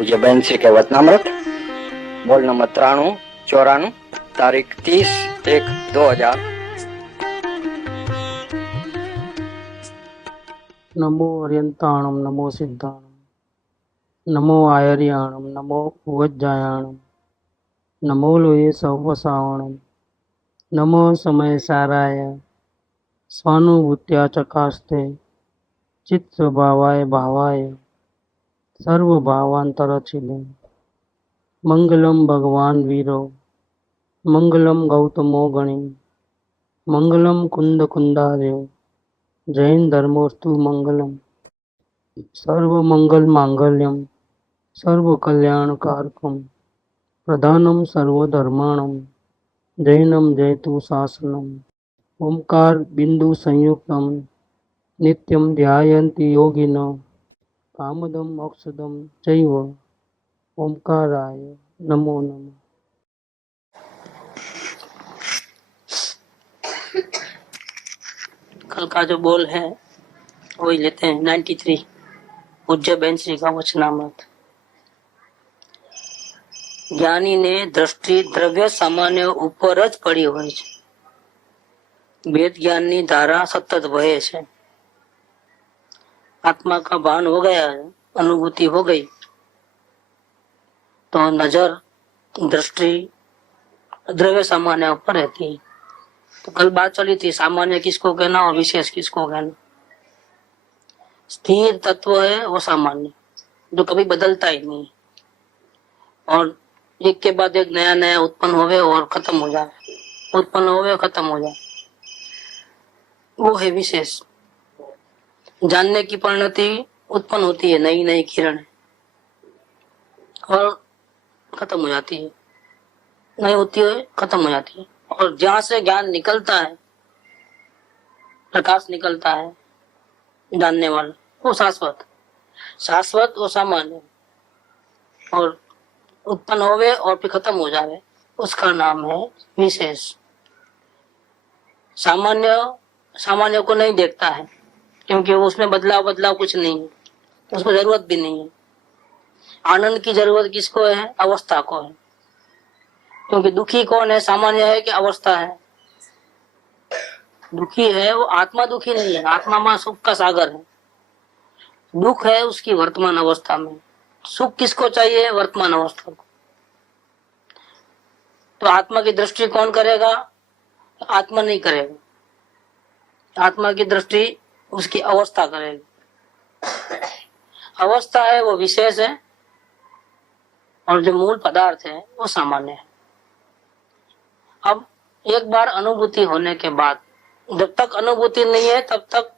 पूज्य बहन श्री के वचनामृत बोल नंबर 93-94 तारीख 30/1/2000। नमो अर्यंताणम नमो सिद्धाणम नमो आयर्याणम नमो उवज्जायाणम नमो लोये सवसावणम नमो समय साराय स्वानुभूत्या चकास्ते चित्त भावाय भावाय सर्वभावांतरचिले मंगलम भगवान वीरो मंगलम गौतमो गणि मंगलम कुंद कुंदार्यो जैन धर्मोस्तु मंगलम सर्व मंगल मांगल्यम सर्व कल्याण कारकम प्रधानम सर्वधर्माणम जैनम जयतु शासनम ओंकार बिंदु संयुक्तम नित्यम ध्यायन्ति योगिनो कामदम मोक्षदम चैव ओंकाराय नमो नमः। कल का जो बोल है वही लेते हैं 93 पूज्य बहन श्री का वचनामृत। જ્ઞાની ને દ્રષ્ટિ દ્રવ્ય સામાન્ય ઉપર જ પડી હોય છે। वेद ज्ञान ની धारा सतत बहे છે। आत्मा का भान हो गया है, अनुभूति हो गई तो नजर दृष्टि द्रव्य सामान्य ऊपर रहती है। तो कल बात चली थी सामान्य किसको कहना और विशेष किसको कहना। स्थिर तत्व है वो सामान्य जो कभी बदलता ही नहीं और एक के बाद एक नया नया उत्पन्न होवे और खत्म हो जाए, उत्पन्न होवे और खत्म हो जाए, वो है विशेष। जानने की परिणति उत्पन्न होती है, नई नई किरण और खत्म हो जाती है, नहीं होती है खत्म हो जाती है। और जहां से ज्ञान निकलता है, प्रकाश निकलता है जानने वाला, वो शाश्वत, शाश्वत वो सामान्य और उत्पन्न होवे और फिर खत्म हो जावे, उसका नाम है विशेष। सामान्य सामान्य को नहीं देखता है क्योंकि उसमें बदलाव बदलाव कुछ नहीं है, उसको जरूरत भी नहीं है। आनंद की जरूरत किसको है? अवस्था को है। क्योंकि दुखी कौन है? सामान्य है कि अवस्था है? दुखी है वो आत्मा, दुखी नहीं है। आत्मा में सुख का सागर है, दुख है उसकी वर्तमान अवस्था में। सुख किसको चाहिए? वर्तमान अवस्था को। तो आत्मा की दृष्टि कौन करेगा? आत्मा नहीं करेगा, आत्मा की दृष्टि उसकी अवस्था करेगी। अवस्था है वो विशेष है और जो मूल पदार्थ है वो सामान्य है। अब एक बार अनुभूति होने के बाद, जब तक अनुभूति नहीं है तब तक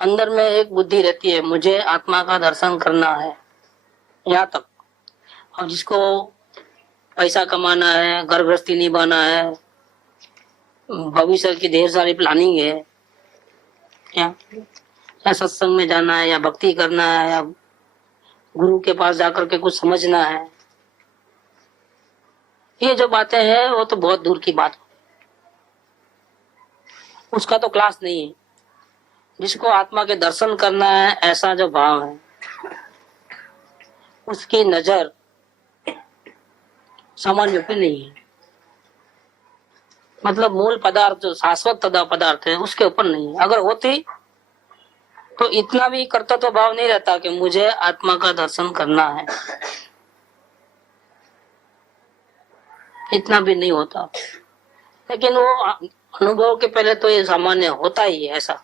अंदर में एक बुद्धि रहती है, मुझे आत्मा का दर्शन करना है, यहाँ तक। अब जिसको पैसा कमाना है, घर गृहस्थी निभाना है, भविष्य की ढेर सारी प्लानिंग है, या सत्संग में जाना है, या भक्ति करना है, या गुरु के पास जाकर के कुछ समझना है, ये जो बातें हैं वो तो बहुत दूर की बात है, उसका तो क्लास नहीं है। जिसको आत्मा के दर्शन करना है, ऐसा जो भाव है, उसकी नजर सामान्य पे नहीं है। मतलब मूल पदार्थ जो शाश्वत पदार्थ है उसके ऊपर नहीं है। अगर होती तो इतना भी कर्तव्य भाव नहीं रहता कि मुझे आत्मा का दर्शन करना है, इतना भी नहीं होता। लेकिन वो अनुभव के पहले तो ये सामान्य होता ही है। ऐसा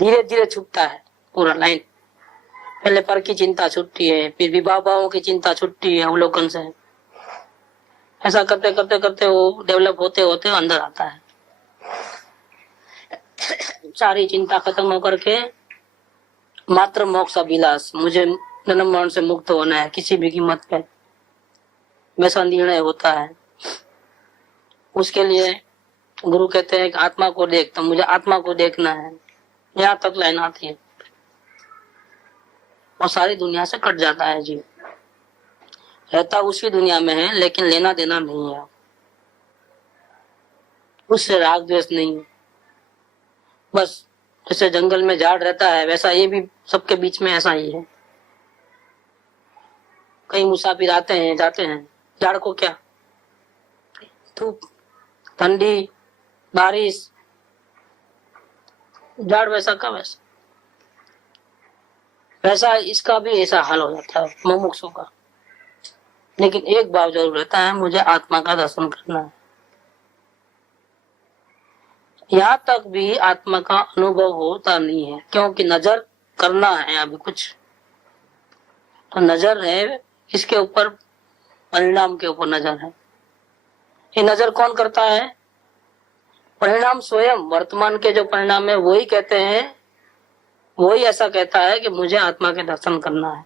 धीरे धीरे छूटता है पूरा लाइन। पहले पर की चिंता छूटती है, फिर विवाह भावों की चिंता छूटती है अवलोकन से। ऐसा करते करते करते वो डेवलप होते होते अंदर आता है। सारी चिंता खत्म होकर के मात्र मोक्ष अभिलाष, मुझे जन्म मरण से मुक्त होना है किसी भी कीमत पे, वैसा निर्णय होता है। उसके लिए गुरु कहते हैं कि आत्मा को देख, तो मुझे आत्मा को देखना है, यहाँ तक लाइन आती है और सारी दुनिया से कट जाता है जीव। रहता उसी दुनिया में है लेकिन लेना देना नहीं है, उससे राग द्वेष नहीं है। बस जैसे जंगल में झाड़ रहता है वैसा ये भी सबके बीच में ऐसा ही है। कई मुसाफिर आते हैं जाते हैं, झाड़ को क्या, धूप, ठंडी, बारिश, झाड़ वैसा का वैसा, वैसा इसका भी ऐसा हाल हो जाता है मुमुक्षु का। लेकिन एक भाव जरूर रहता है, मुझे आत्मा का दर्शन करना है। यहाँ तक भी आत्मा का अनुभव होता नहीं है, क्योंकि नजर करना है अभी कुछ, तो नजर है इसके ऊपर, परिणाम के ऊपर नजर है। ये नजर कौन करता है? परिणाम स्वयं, वर्तमान के जो परिणाम है वही कहते हैं, वही ऐसा कहता है कि मुझे आत्मा के दर्शन करना है।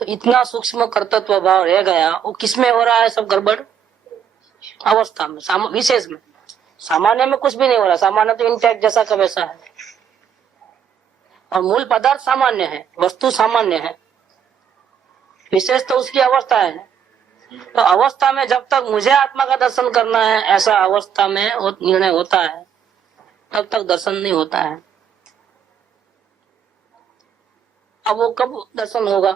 तो इतना सूक्ष्म कर्तृत्व भाव रह गया, वो किसमें हो रहा है सब गड़बड़? अवस्था में, विशेष में। सामान्य में कुछ भी नहीं हो रहा, सामान्य तो इंटैक्ट जैसा का वैसा है, और मूल पदार्थ सामान्य है, वस्तु सामान्य है, विशेष तो उसकी अवस्था है। तो अवस्था में जब तक मुझे आत्मा का दर्शन करना है, ऐसा अवस्था में निर्णय होता है, तब तक दर्शन नहीं होता है। अब वो कब दर्शन होगा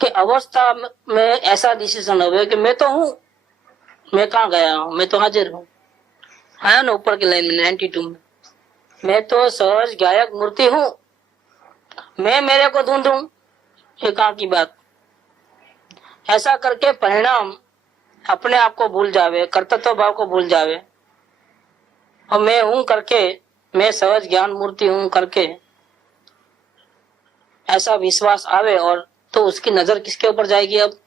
कि अवस्था में ऐसा डिसीजन हो कि मैं तो हूं, मैं कहाँ गया हूं, मैं तो हाजिर हूं। आया ना ऊपर की लाइन में 92 में, मैं तो सहज गायक मूर्ति हूं, मैं मेरे को ढूंढूं, ये कहाँ की बात। ऐसा करके परिणाम अपने आप को भूल जावे, कर्तृत्व भाव को भूल जावे, और मैं हूं करके, मैं सहज ज्ञान मूर्ति हूं करके ऐसा विश्वास आवे, और तो उसकी नजर किसके ऊपर जाएगी? अब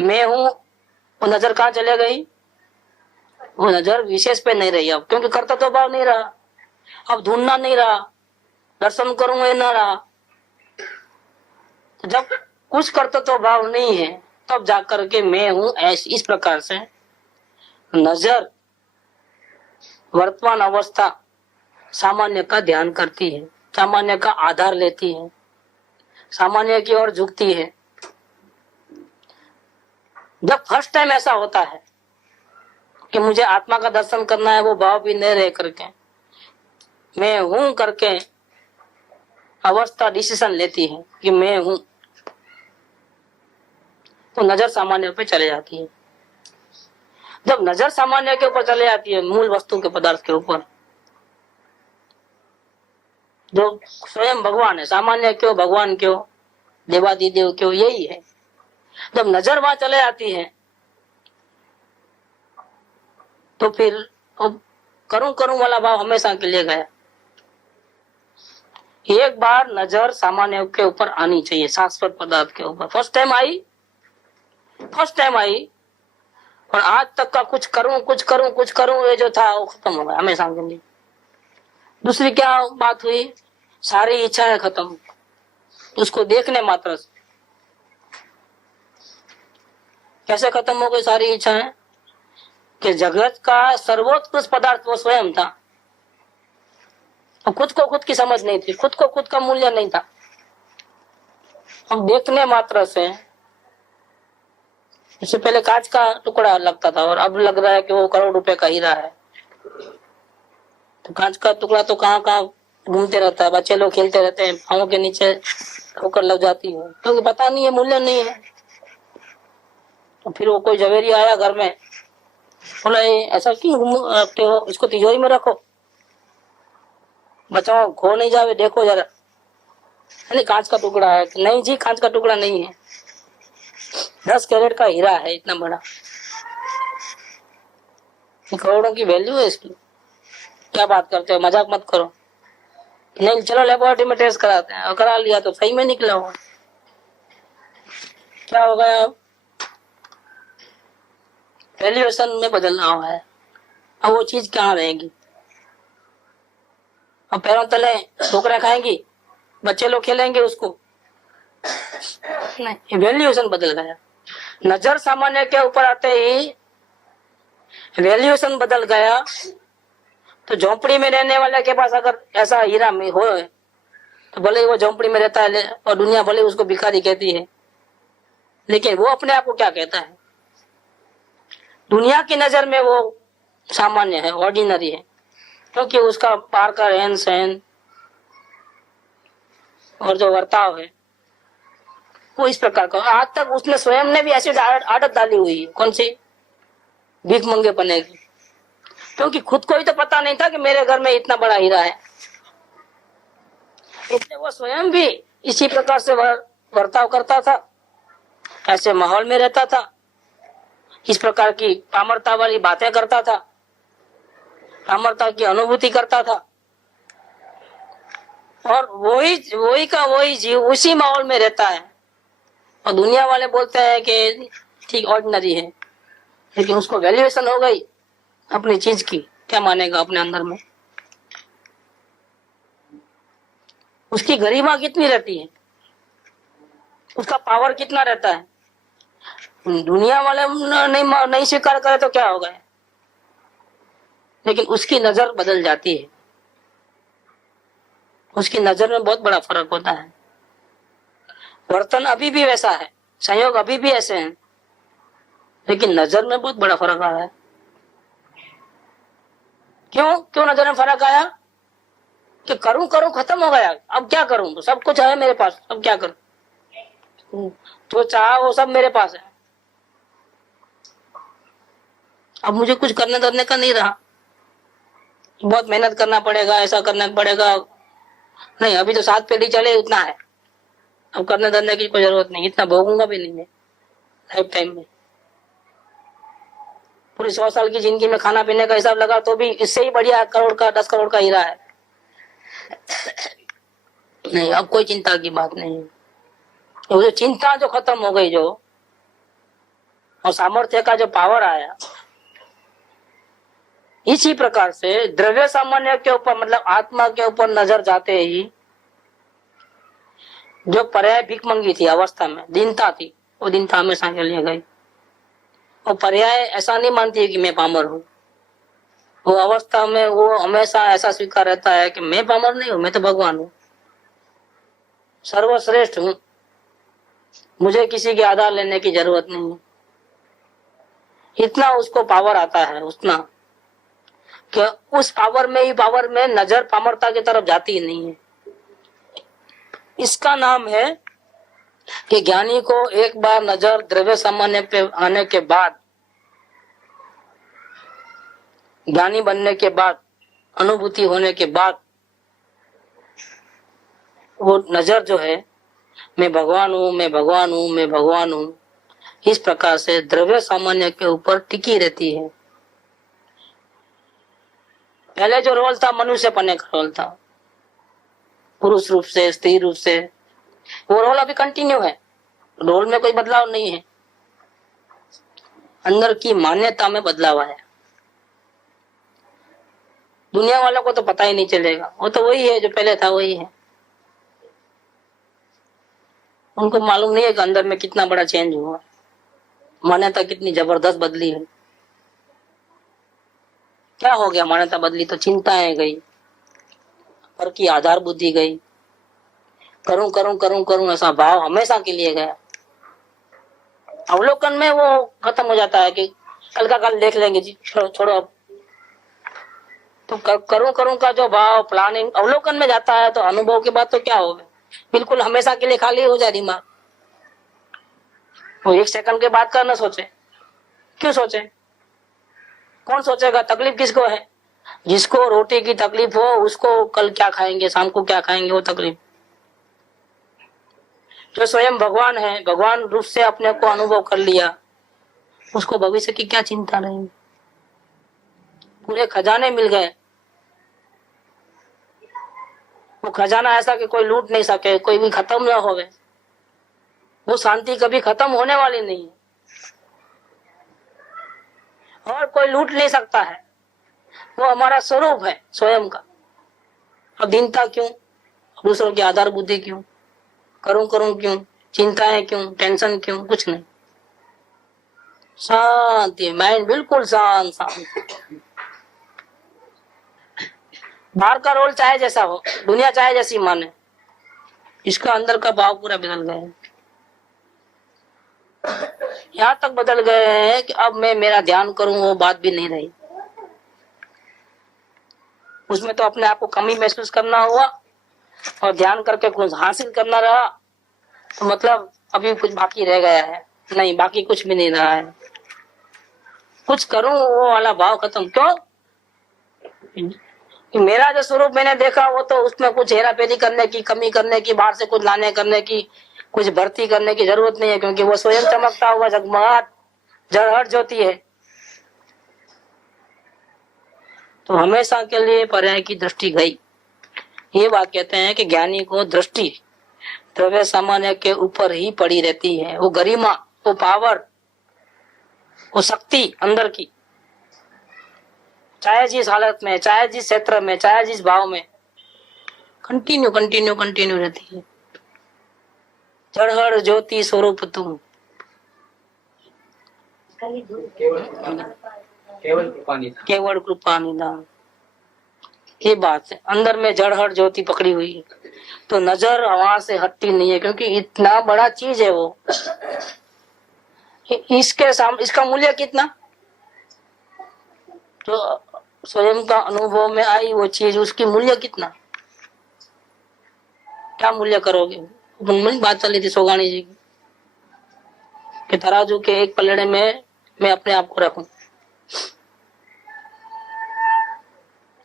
मैं हूं, वो नजर कहाँ चले गई? वो नजर विशेष पे नहीं रही अब, क्योंकि कर्तव्य भाव नहीं रहा, अब ढूंढना नहीं रहा, दर्शन करूंगा ये ना रहा। तो जब कुछ कर्तव्य भाव नहीं है, तब जाकर के मैं हूं, ऐसे इस प्रकार से नजर वर्तमान अवस्था सामान्य का ध्यान करती है, सामान्य का आधार लेती है, सामान्य की ओर झुकती है। जब फर्स्ट टाइम ऐसा होता है कि मुझे आत्मा का दर्शन करना है, वो भाव भी नहीं रह करके मैं हूं करके अवस्था डिसीजन लेती है कि मैं हूं, तो नजर सामान्य पे चले जाती है। जब नजर सामान्य के ऊपर चले जाती है, मूल वस्तु के पदार्थ के ऊपर, जो स्वयं भगवान है, सामान्य क्यों, भगवान क्यों, देवादिदेव क्यों, यही है। जब नजर वहां चले जाती है, तो फिर करूं करूं वाला भाव हमेशा के लिए गया। एक बार नजर सामान्य के ऊपर आनी चाहिए, शाश्वत पदार्थ के ऊपर। फर्स्ट टाइम आई, और आज तक का कुछ करूं ये जो था वो खत्म हो गया हमेशा के लिए। दूसरी क्या बात हुई? सारी इच्छाएं खत्म, उसको देखने मात्र से। कैसे खत्म हो गई सारी इच्छाएं? कि जगत का सर्वोत्कृष्ट पदार्थ वो स्वयं था, और खुद को खुद की समझ नहीं थी, खुद को खुद का मूल्य नहीं था। हम देखने मात्र से, इससे पहले कांच का टुकड़ा लगता था और अब लग रहा है कि वो करोड़ रुपए का हीरा है। तो कांच का टुकड़ा तो कहाँ कहाँ घूमते रहता है, बच्चे लोग खेलते रहते हैं, पाँव के नीचे ठोकर लग जाती है, क्योंकि पता नहीं है, मूल्य नहीं है। तो फिर वो कोई जवेरी आया घर में, बोला ऐसा क्यों रखते हो, इसको तिजोरी में रखो, बचाओ खो नहीं जावे, देखो जरा। नहीं कांच का टुकड़ा है। नहीं जी, कांच का टुकड़ा नहीं है, 10 कैरेट का हीरा है, इतना बड़ा, करोड़ों की वैल्यू है इसकी। क्या बात करते हो, मजाक मत करो। नहीं चलो लेबोरेटरी में टेस्ट कराते हैं, और करा लिया तो सही में निकला हो। क्या हो गया? वैल्यूएशन में बदलना हुआ है। अब वो चीज कहाँ रहेगी? अब पैरों तले ठोकरें खाएंगी, बच्चे लोग खेलेंगे उसको, नहीं, वैल्यूएशन बदल गया। नजर सामान्य के ऊपर आते ही वैल्यूएशन बदल गया। तो झोंपड़ी में रहने वाले के पास अगर ऐसा हीरा में हो, तो भले ही वो झोंपड़ी में रहता है और दुनिया भले उसको भिखारी कहती है, लेकिन वो अपने आप को क्या कहता है? दुनिया की नजर में वो सामान्य है, ऑर्डिनरी है, क्योंकि उसका पार का रहन सहन और जो वर्ताव है वो इस प्रकार का। आज तक उसने स्वयं ने भी ऐसी आदत डाली हुई है। कौन सी? भीख मंगे पने की। क्योंकि खुद को ही तो पता नहीं था कि मेरे घर में इतना बड़ा हीरा है, इसलिए वो स्वयं भी इसी प्रकार से बर्ताव करता था, ऐसे माहौल में रहता था, इस प्रकार की पामरता वाली बातें करता था, पामरता की अनुभूति करता था, और वही का वही जीव उसी माहौल में रहता है। और दुनिया वाले बोलते हैं कि ठीक ऑर्डिनरी है, लेकिन उसको वैल्यूएशन हो गई अपनी चीज की, क्या मानेगा अपने अंदर में? उसकी गरिमा कितनी रहती है, उसका पावर कितना रहता है। दुनिया वाले नहीं स्वीकार करे तो क्या होगा, लेकिन उसकी नजर बदल जाती है, उसकी नजर में बहुत बड़ा फर्क होता है। वर्तन अभी भी वैसा है, संयोग अभी भी ऐसे हैं, लेकिन नजर में बहुत बड़ा फर्क आया है। क्यों नजर में फर्क आया? कि करूं खत्म हो गया, अब क्या करूं, तो सब कुछ है मेरे पास, अब क्या करूं, जो चाहा वो सब मेरे पास है, अब मुझे कुछ करने धरने का नहीं रहा, बहुत मेहनत करना पड़ेगा, ऐसा करना पड़ेगा, नहीं अभी तो 7 पीढ़ी चले उतना है, अब करने धरने की कोई जरूरत नहीं, इतना भोगूंगा भी नहीं मैं लाइफ टाइम में। पूरी 100 साल की जिंदगी में खाना पीने का हिसाब लगा तो भी इससे ही बढ़िया 1 करोड़ का 10 करोड़ का हीरा है। नहीं, अब कोई चिंता की बात नहीं है। वो जो चिंता जो खत्म हो गई, जो और सामर्थ्य का जो पावर आया, इसी प्रकार से द्रव्य सामान्य के ऊपर, मतलब आत्मा के ऊपर नजर जाते ही जो पर्याय भिखमंगी थी अवस्था में, दीनता थी, वो दीनता हमेशा के लिए गई। और पर्याय ऐसा नहीं मानती है कि मैं पामर हूँ, वो अवस्था में वो हमेशा ऐसा स्वीकार रहता है कि मैं पामर नहीं हूँ, मैं तो भगवान हूँ, सर्वश्रेष्ठ हूँ, मुझे किसी के आधार लेने की जरूरत नहीं है। इतना उसको पावर आता है, उतना कि उस पावर में नजर पामरता की तरफ जाती ही नहीं है। इसका नाम है कि ज्ञानी को एक बार नजर द्रव्य सामान्य पे आने के बाद, ज्ञानी बनने के बाद, अनुभूति होने के बाद, वो नजर जो है मैं भगवान हूँ, मैं भगवान हूँ, मैं भगवान हूँ, इस प्रकार से द्रव्य सामान्य के ऊपर टिकी रहती है। पहले जो रोल था मनुष्य पने का रोल था, पुरुष रूप से, स्त्री रूप से, वो रोल अभी कंटिन्यू है, रोल में कोई बदलाव नहीं है, अंदर की मान्यता में बदलाव आया। दुनिया वालों को तो पता ही नहीं चलेगा, वो तो वही है जो पहले था, वही है, उनको मालूम नहीं है कि अंदर में कितना बड़ा चेंज हुआ, मान्यता कितनी जबरदस्त बदली है। क्या हो गया, मान्यता बदली तो चिंताएं गई, पर की आधार बुद्धि गई, करूं करूं करूं करूं ऐसा भाव हमेशा के लिए गया। अवलोकन में वो खत्म हो जाता है कि कल का कल देख लेंगे जी, छोड़ो अब। तो करूं करूं का जो भाव प्लानिंग अवलोकन में जाता है, तो अनुभव के बाद तो क्या होगा, बिल्कुल हमेशा के लिए खाली हो जाए दिमाग। वो 1 सेकंड के बाद का न सोचे, क्यों सोचे, कौन सोचेगा, तकलीफ किसको है? जिसको रोटी की तकलीफ हो उसको कल क्या खाएंगे, शाम को क्या खाएंगे, वो तकलीफ। जो स्वयं भगवान है, भगवान रूप से अपने को अनुभव कर लिया, उसको भविष्य की क्या चिंता नहीं, पूरे खजाने मिल गए। वो खजाना ऐसा कि कोई लूट नहीं सके, कोई भी खत्म ना होवे, वो शांति कभी खत्म होने वाली नहीं है, और कोई लूट नहीं सकता है, वो हमारा स्वरूप है स्वयं का। अब दीनता क्यों, दूसरों की आधार बुद्धि क्यों, करूं करूं क्यों, चिंताएं क्यों, टेंशन क्यों, कुछ नहीं, शांति, माइंड बिल्कुल शांत शांत। बाहर का रोल चाहे जैसा हो, दुनिया चाहे जैसी माने, इसका अंदर का भाव पूरा बदल गया है। यहाँ तक बदल गए हैं कि अब मैं मेरा ध्यान करूं वो बात भी नहीं रही, उसमें तो अपने आप को कमी महसूस करना हुआ, और ध्यान करके कुछ हासिल करना रहा, तो मतलब अभी कुछ बाकी रह गया है, नहीं बाकी कुछ भी नहीं रहा है, कुछ करूं वो वाला भाव खत्म। क्यों? कि मेरा जो स्वरूप मैंने देखा वो तो उसमें कुछ हेरा फेरी करने की, कमी करने की, बाहर से कुछ लाने करने की, कुछ भर्ती करने की जरूरत नहीं है, क्योंकि वो स्वयं चमकता हुआ जगमगाहट जड़हट ज्योति है। तो हमेशा के लिए पर्याय की दृष्टि गई। ये बात कहते हैं कि ज्ञानी को दृष्टि द्रव्य सामान्य के ऊपर ही पड़ी रहती है। वो गरिमा, वो पावर, वो शक्ति अंदर की, चाहे जिस हालत में, चाहे जिस क्षेत्र में, चाहे जिस भाव में, कंटिन्यू कंटिन्यू कंटिन्यू रहती है। जड़हट ज्योति स्वरूप तुम, केवल कृपा निदान। ये बात है, अंदर में जड़हट ज्योति पकड़ी हुई है, तो नजर वहां से हटती नहीं है, क्योंकि इतना बड़ा चीज है वो। इसके सामने इसका मूल्य कितना, जो स्वयं का अनुभव में आई वो चीज, उसकी मूल्य कितना, क्या मूल्य करोगे? बात चल रही थी सोगानी जी की कि तराजू के एक पलड़े में मैं अपने आप को रखूं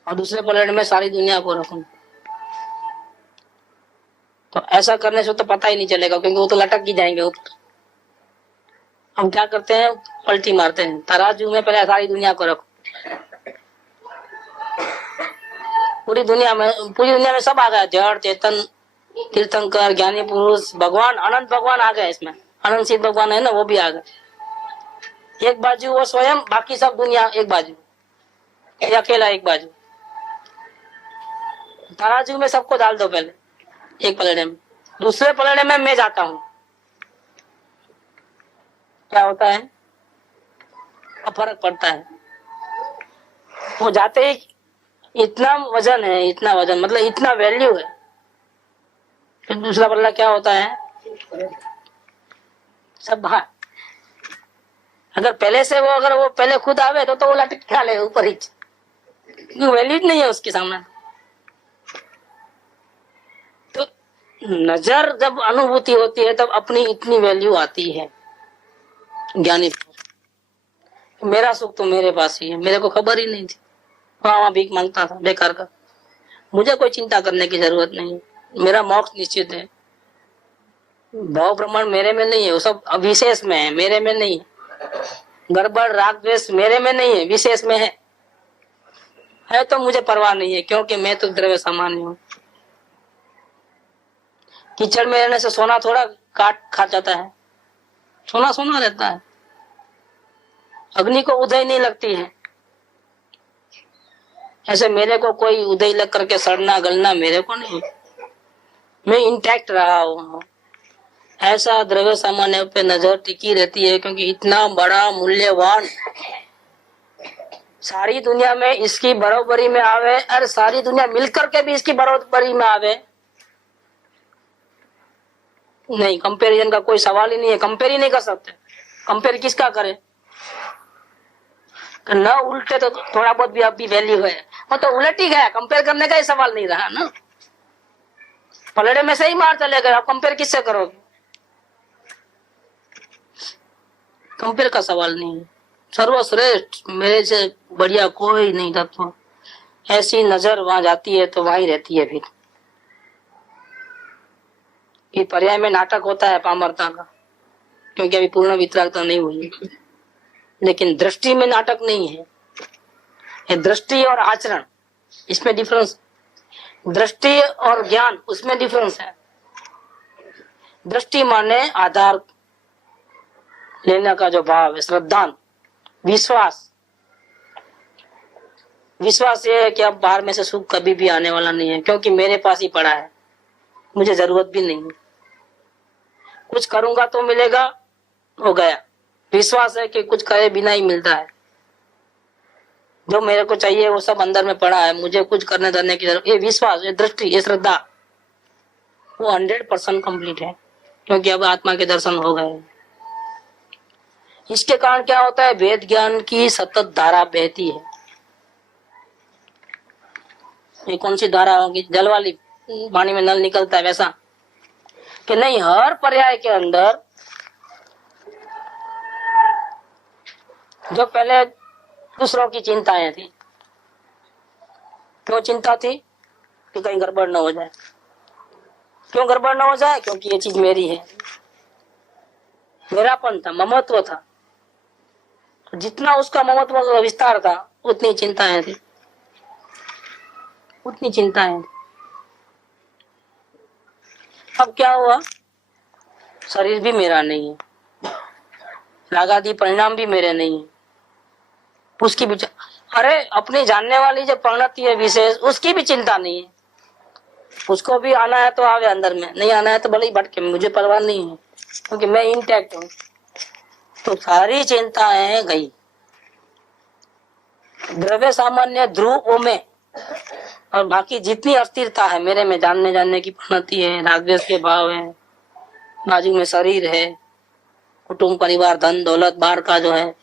और दूसरे पलड़े में सारी दुनिया को रखूं, तो ऐसा करने से तो पता ही नहीं चलेगा, क्योंकि वो तो लटक ही जाएंगे ऊपर। हम क्या करते हैं, पलटी मारते हैं। तराजू में पहले सारी दुनिया को रखो, पूरी दुनिया में सब आ गया, जड़ चेतन तीर्थंकर ज्ञानी पुरुष भगवान अनंत भगवान आ गए इसमें, अनंत सिद्ध भगवान है ना, वो भी आ गए। एक बाजू वो स्वयं, बाकी सब दुनिया एक बाजू, अकेला एक बाजू। तराजू में सबको डाल दो पहले एक पलड़े में, दूसरे पलड़े में मैं जाता हूं, क्या होता है? अब फर्क पड़ता है। वो जाते ही इतना वजन है, इतना वजन मतलब इतना वैल्यू है, फिर दूसरा पल्ला क्या होता है? सब बाहर। अगर पहले से वो, अगर वो पहले खुद आवे तो वो लटक खा ले ऊपर ही, वैल्यू नहीं है उसके सामने। तो नजर जब अनुभूति होती है तब अपनी इतनी वैल्यू आती है। ज्ञानी मेरा सुख तो मेरे पास ही है, मेरे को खबर ही नहीं थी, वहां भीख मांगता था बेकार का। मुझे कोई चिंता करने की जरूरत नहीं, मेरा मोक्ष निश्चित है। भाव ब्रह्मांड मेरे में नहीं है, वो सब विशेष में है, मेरे में नहीं है। गड़बड़ राग द्वेष मेरे में नहीं है, विशेष में है तो मुझे परवाह नहीं है, क्योंकि मैं तो द्रव्य सामान्य हूँ। कीचड़ में रहने से सोना थोड़ा काट खा जाता है, सोना सोना रहता है। अग्नि को उदय नहीं लगती है, ऐसे मेरे को कोई उदय लग करके सड़ना गलना मेरे को नहीं, मैं इंटैक्ट रहा हूँ। ऐसा द्रव्य सामान्य पे नजर टिकी रहती है, क्योंकि इतना बड़ा मूल्यवान सारी दुनिया में इसकी बराबरी में आवे, और सारी दुनिया मिलकर के भी इसकी बराबरी में आवे नहीं, कंपैरिजन का कोई सवाल ही नहीं है। कंपेयर ही नहीं कर सकते, कंपेयर किसका करे? न उल्टे तो थोड़ा बहुत भी अभी वैल्यू है, वो तो उलट ही गया, कंपेयर करने का ही सवाल नहीं रहा ना। पलड़े में से ही मार चले गए, आप कंपेयर किससे करोगे? कंपेयर का सवाल नहीं है। सर्वश्रेष्ठ मेरे से बढ़िया कोई नहीं तत्व, ऐसी नजर वहां जाती है तो वहीं रहती है। फिर ये पर्याय में नाटक होता है पामरता का, क्योंकि अभी पूर्ण वितरागता नहीं हुई, लेकिन दृष्टि में नाटक नहीं है। ये दृष्टि और आचरण, इसमें डिफरेंस। दृष्टि और ज्ञान, उसमें डिफरेंस है। दृष्टि माने आधार लेने का जो भाव है, श्रद्धा, विश्वास। विश्वास ये है कि अब बाहर में से सुख कभी भी आने वाला नहीं है, क्योंकि मेरे पास ही पड़ा है, मुझे जरूरत भी नहीं है। कुछ करूंगा तो मिलेगा, हो गया। विश्वास है कि कुछ करे बिना ही मिलता है, जो मेरे को चाहिए वो सब अंदर में पड़ा है, मुझे कुछ करने धरने की जरूरत। ये विश्वास, ये दृष्टि, ये श्रद्धा, वो 100% कंप्लीट है, क्योंकि अब आत्मा के दर्शन हो गए। इसके कारण क्या होता है? वेद ज्ञान की सतत धारा बहती है। ये कौन सी धारा होगी? जल वाली, पानी में नल निकलता है वैसा। कि नहीं, हर पर्याय के अंदर जो पहले दूसरों की चिंताएं थी, क्यों चिंता थी? कि कहीं गड़बड़ न हो जाए। क्यों गड़बड़ न हो जाए? क्योंकि ये चीज मेरी है, मेरापन था, ममत्व था। तो जितना उसका ममत्व का विस्तार था, उतनी चिंताएं थी, उतनी चिंताएं थी। अब क्या हुआ? शरीर भी मेरा नहीं है, रागादि परिणाम भी मेरे नहीं है, उसकी भी अरे अपनी जानने वाली जो परिणति है विशेष, उसकी भी चिंता नहीं है। उसको भी आना है तो आवे अंदर में, नहीं आना है तो भले ही भटके, मुझे परवाह नहीं है, क्योंकि मैं इंटैक्ट हूँ। तो सारी चिंताएं गई। द्रव्य सामान्य ध्रुव में, और बाकी जितनी अस्थिरता है मेरे में, जानने की परिणति है, रागद्वेष के भाव है, बाजू में शरीर है, कुटुंब परिवार धन दौलत बाहर का जो है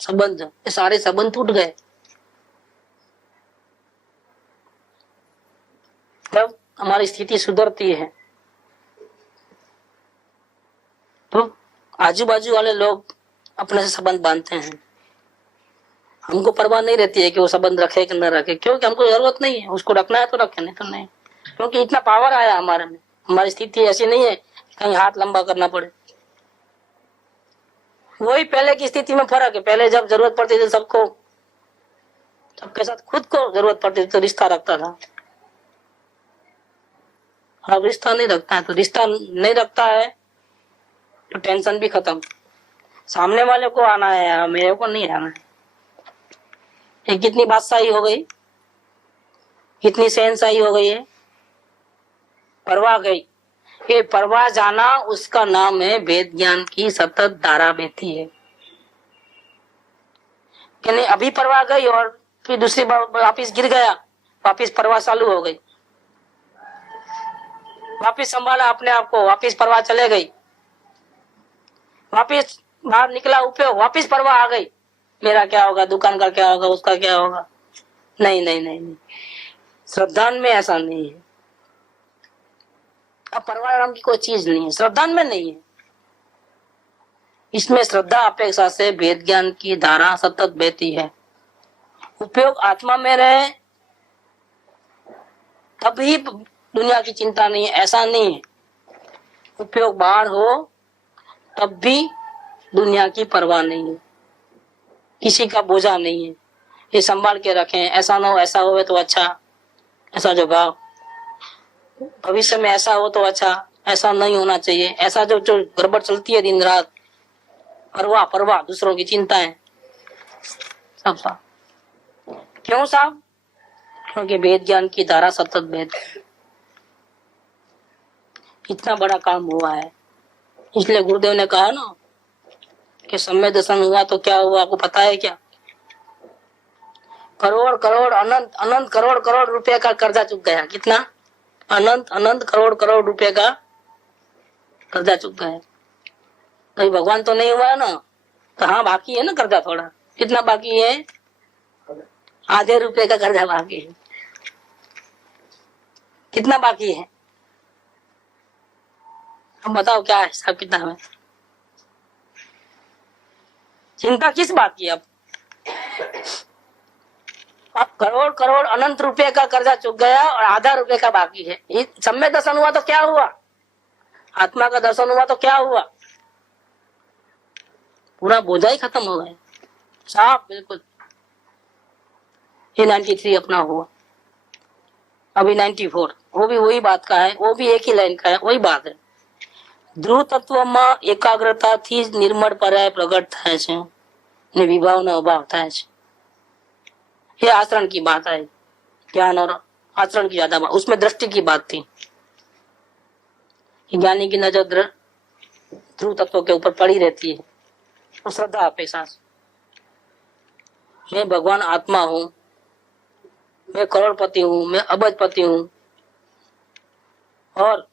संबंध, ये सारे संबंध टूट गए। तब हमारी स्थिति सुधरती है। तो आजू बाजू वाले लोग अपने से संबंध बांधते हैं, हमको परवाह नहीं रहती है कि वो संबंध रखे कि न रखे, क्योंकि हमको जरूरत नहीं है। उसको रखना है तो रखे, नहीं तो नहीं, क्योंकि इतना पावर आया हमारे में। हमारी स्थिति ऐसी नहीं है कहीं हाथ लंबा करना पड़े। वही पहले की स्थिति में फर्क है। पहले जब जरूरत पड़ती थी सबको, सबके साथ खुद को जरूरत पड़ती थी तो रिश्ता रखता था। अब रिश्ता नहीं रखता है, तो रिश्ता नहीं रखता है तो टेंशन भी खत्म। सामने वाले को आना है, मेरे को नहीं आना है। ये कितनी बादशाही हो गई, कितनी शहनशाही हो गई है। परवाह गई। ये परवाह जाना, उसका नाम है वेद ज्ञान की सतत धारा बहती है। कि नहीं, अभी परवाह गई और फिर दूसरी बार वापिस गिर गया, वापिस परवाह चालू हो गई, वापिस संभाला अपने आप को, वापिस परवाह चले गई, वापिस बाहर निकला उपयोग, वापिस परवाह आ गई। मेरा क्या होगा, दुकान का क्या होगा, उसका क्या होगा। नहीं नहीं नहीं, नहीं। श्रद्धान में ऐसा नहीं है। अब परवाह नाम की कोई चीज नहीं है, श्रद्धान में नहीं है। इसमें श्रद्धा अपेक्षा से वेद ज्ञान की धारा सतत बहती है। उपयोग आत्मा में रहे तभी दुनिया की चिंता नहीं है, ऐसा नहीं है। उपयोग बाहर हो तब भी दुनिया की परवाह नहीं है, किसी का बोझा नहीं है। ये संभाल के रखें, ऐसा ना हो, ऐसा हो तो अच्छा, ऐसा जो भाव, भविष्य में ऐसा हो तो अच्छा, ऐसा नहीं होना चाहिए। ऐसा जो जो गड़बड़ चलती है दिन रात, परवाह परवाह, दूसरों की चिंताएं, सब साहब। क्यों साहब? क्योंकि वेद ज्ञान की धारा सतत बहती। इतना बड़ा काम हुआ है, इसलिए गुरुदेव ने कहा ना कि सम्य दर्शन हुआ तो क्या हुआ, आपको पता है क्या? करोड़ करोड़ अनंत अनंत करोड़ करोड़ रुपए का कर्जा चुक गया। कितना? अनंत अनंत करोड़ करोड़ रुपए का कर्जा चुक गया। कहीं भगवान तो नहीं हुआ है ना? तो हाँ, बाकी है ना कर्जा थोड़ा। कितना बाकी है? आधे रुपए का कर्जा बाकी है। कितना बाकी है? अब बताओ क्या है हिसाब किताब है? चिंता किस बात की? अब करोड़ करोड़ अनंत रुपए का कर्जा चुक गया और आधा रुपए का बाकी है। सम्यक दर्शन हुआ तो क्या हुआ? आत्मा का दर्शन हुआ तो क्या हुआ? पूरा बोझा ही खत्म हो गया साहब, बिल्कुल। ये 93 अपना हुआ, अभी 94, वो भी वही बात का है, वो भी एक ही लाइन का है, वही बात है। ધ્રુવ તત્વમાં એકાગ્રતાથી જ નિર્મળ પરાય પ્રગટ થાય છે ને વિભાવનો અભાવ થાય છે। ये आचरण की बात है, ज्ञान और आचरण की ज्यादा बात, उसमें दृष्टि की बात थी। ज्ञानी की नजर ध्रुव तत्व के ऊपर पड़ी रहती है, तो श्रद्धा अपेक्षा से मैं भगवान आत्मा हूँ, मैं करोड़पति हूँ, मैं अबजपति हूँ, और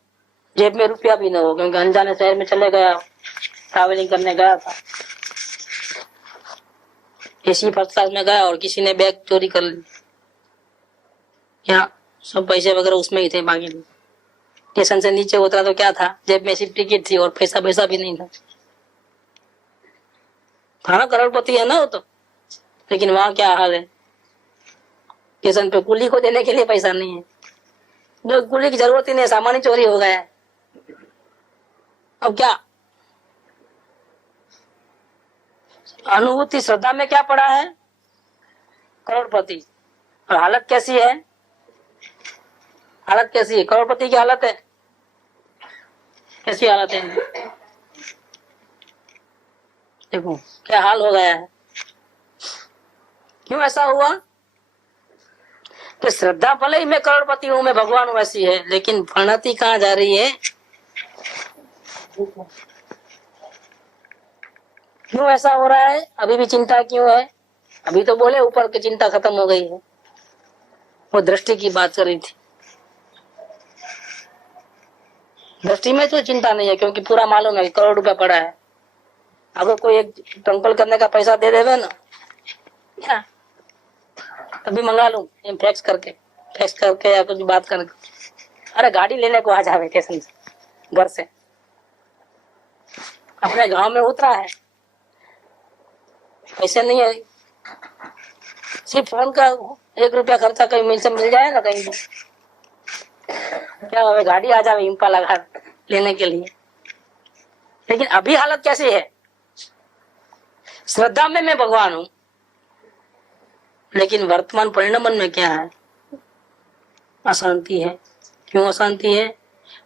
जेब में रुपया भी न हो, क्योंकि अनजाने शहर में चले गया, ट्रैवलिंग करने गया था, एसी फर्स्ट क्लास में गया और किसी ने बैग चोरी कर ली, क्या सब पैसे वगैरह उसमें ही थे, बाकी नहीं। स्टेशन से नीचे उतरा तो क्या था, जेब में सिर्फ टिकट थी और पैसा पैसा भी नहीं था। था ना, करोड़पति है ना वो तो। लेकिन वहां क्या हाल है, स्टेशन पे कुली को देने के लिए पैसा नहीं है, जो कुली की जरूरत ही नहीं है, सामान ही चोरी हो गया है। अब क्या अनुभूति, श्रद्धा में क्या पड़ा है, करोड़पति। और हालत कैसी है, हालत कैसी है, करोड़पति की हालत है कैसी हालत है, देखो क्या हाल हो गया है। क्यों ऐसा हुआ कि श्रद्धा भले ही मैं करोड़पति हूं, मैं भगवान हूं, ऐसी है, लेकिन परिणति कहाँ जा रही है। क्यों ऐसा हो रहा है, अभी भी चिंता क्यों है। अभी तो बोले ऊपर की चिंता खत्म हो गई है, वो दृष्टि की बात कर रही थी। दृष्टि में तो चिंता नहीं है, क्योंकि पूरा मालूम है करोड़ रुपया पड़ा है। अगर कोई एक टंकल करने का पैसा दे देवे ना, क्या तभी मंगा लूं, फैक्स करके या कुछ बात करके। अरे गाड़ी लेने को आ जावे स्टेशन से, घर से अपने गांव में उतरा है, पैसे नहीं है, सिर्फ फोन का 1 रुपया खर्चा कहीं मिल जाए ना कहीं, क्या हमें गाड़ी आ जावे इम्पाला लगा लेने के लिए। लेकिन अभी हालत कैसी है, श्रद्धा में मैं भगवान हूं, लेकिन वर्तमान परिणमन में क्या है, अशांति है। क्यों अशांति है,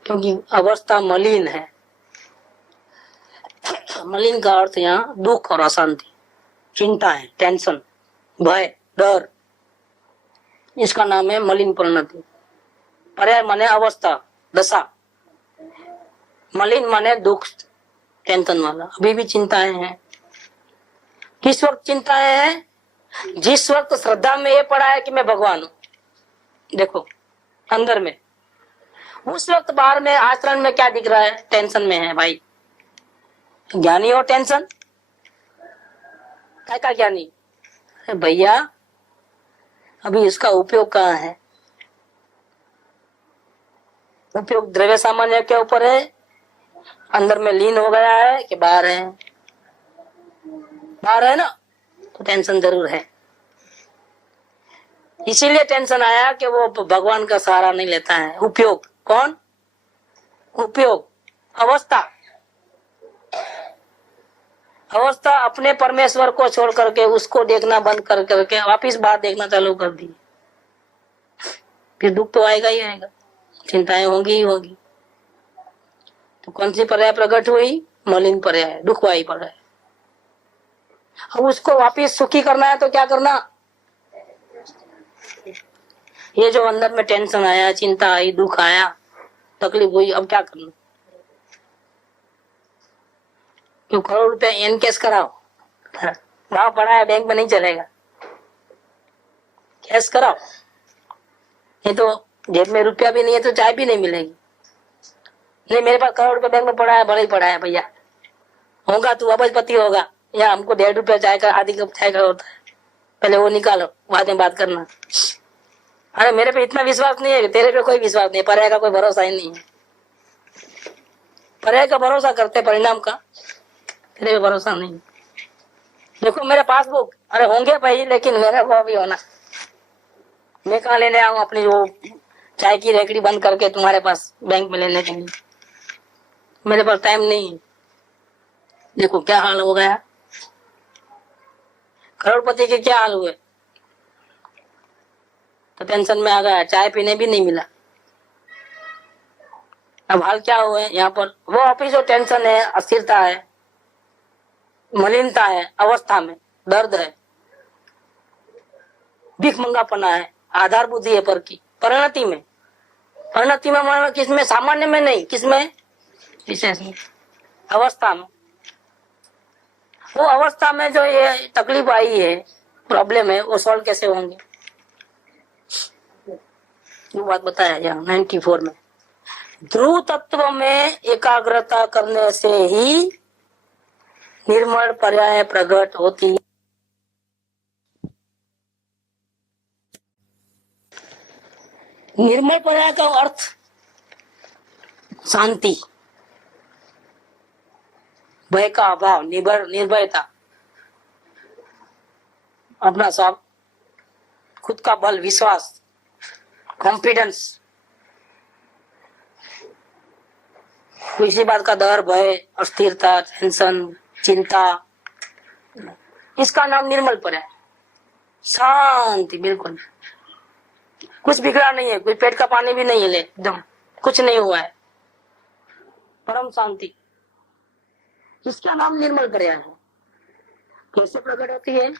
क्योंकि अवस्था मलिन है। मलिन का अर्थ यहाँ दुख और अशांति, चिंता है, टेंशन, भय, डर, इसका नाम है मलिन परिणति। पर्याय माने अवस्था, दशा, मलिन माने दुख, टेंशन वाला। अभी भी चिंताएं हैं। किस वक्त चिंताएं हैं, जिस वक्त श्रद्धा में ये पड़ा है कि मैं भगवान हूं, देखो अंदर में, उस वक्त बाहर में आचरण में क्या दिख रहा है, टेंशन में है भाई। ज्ञानी और टेंशन, क्या ज्ञानी भैया, अभी इसका उपयोग कहाँ है। उपयोग द्रव्य सामान्य के ऊपर है, अंदर में लीन हो गया है कि बाहर है। बाहर है ना, तो टेंशन जरूर है। इसीलिए टेंशन आया कि वो भगवान का सहारा नहीं लेता है। उपयोग कौन, उपयोग अवस्था, अवस्था अपने परमेश्वर को छोड़ करके उसको देखना बंद कर करके वापिस बाहर देखना चालू कर दी, फिर दुख तो आएगा ही आएगा, चिंताएं होंगी ही होंगी। तो कौन सी पर्याय प्रकट हुई, मलिन पर्याय, दुखवाई पर्याय। अब उसको वापिस सुखी करना है तो क्या करना, ये जो अंदर में टेंशन आया, चिंता आई, दुख आया, तकलीफ हुई, अब क्या करना। क्यों, करोड़ रुपया एनकेस कराओ, वहां पड़ा है बैंक में नहीं चलेगा, कैश कराओ। ये तो जेब में रुपया भी नहीं है तो चाय भी नहीं मिलेगी। नहीं मेरे पास करोड़ रुपया बैंक में पड़ा है, बड़ा ही पड़ा है भैया, होगा तू अबजपति होगा, या हमको 1.5 रुपया चाय का, आधी कप चाय का होता है, पहले वो निकालो बाद में बात करना। अरे मेरे पे इतना विश्वास नहीं है, तेरे पे कोई विश्वास नहीं है, पर्याय का कोई भरोसा ही नहीं है। पर्याय का भरोसा करते, परिणाम का तेरे पे भरोसा नहीं। देखो मेरे पासबुक, अरे होंगे भाई, लेकिन मेरे को भी होना। मैं कहाँ लेने आऊं अपनी वो चाय की रेकड़ी बंद करके तुम्हारे पास बैंक में लेने के लिए, मेरे पास टाइम नहीं है। देखो क्या हाल हो गया, करोड़पति के क्या हाल हुए, तो टेंशन में आ गया, चाय पीने भी नहीं मिला। अब हाल क्या हुए यहाँ पर, वो ऑफिस जो टेंशन है, अस्थिरता है, मलिनता है, अवस्था में दर्द है, भीख मंगापना है, आधार बुद्धि है पर की, परिणति में, परिणति में किसमें, सामान्य में नहीं, किसमें, विशेष में, अवस्था में। वो अवस्था में जो ये तकलीफ आई है, प्रॉब्लम है, वो सॉल्व कैसे होंगे, वो बात बताया जाए 94 में। ध्रुव तत्व में एकाग्रता करने से ही निर्मल पर्याय प्रकट होती है। निर्मल पर्याय का अर्थ शांति, भय का अभाव, निर्भयता, अपना सब खुद का बल, विश्वास, कॉन्फिडेंस, किसी बात का डर, भय, अस्थिरता, टेंशन, चिंता, इसका नाम निर्मल पर है। शांति, बिल्कुल कुछ बिगड़ा नहीं है, कोई पेट का पानी भी नहीं है, ले एकदम कुछ नहीं हुआ है, परम शांति, इसका नाम निर्मल पर है। कैसे प्रकट होती है?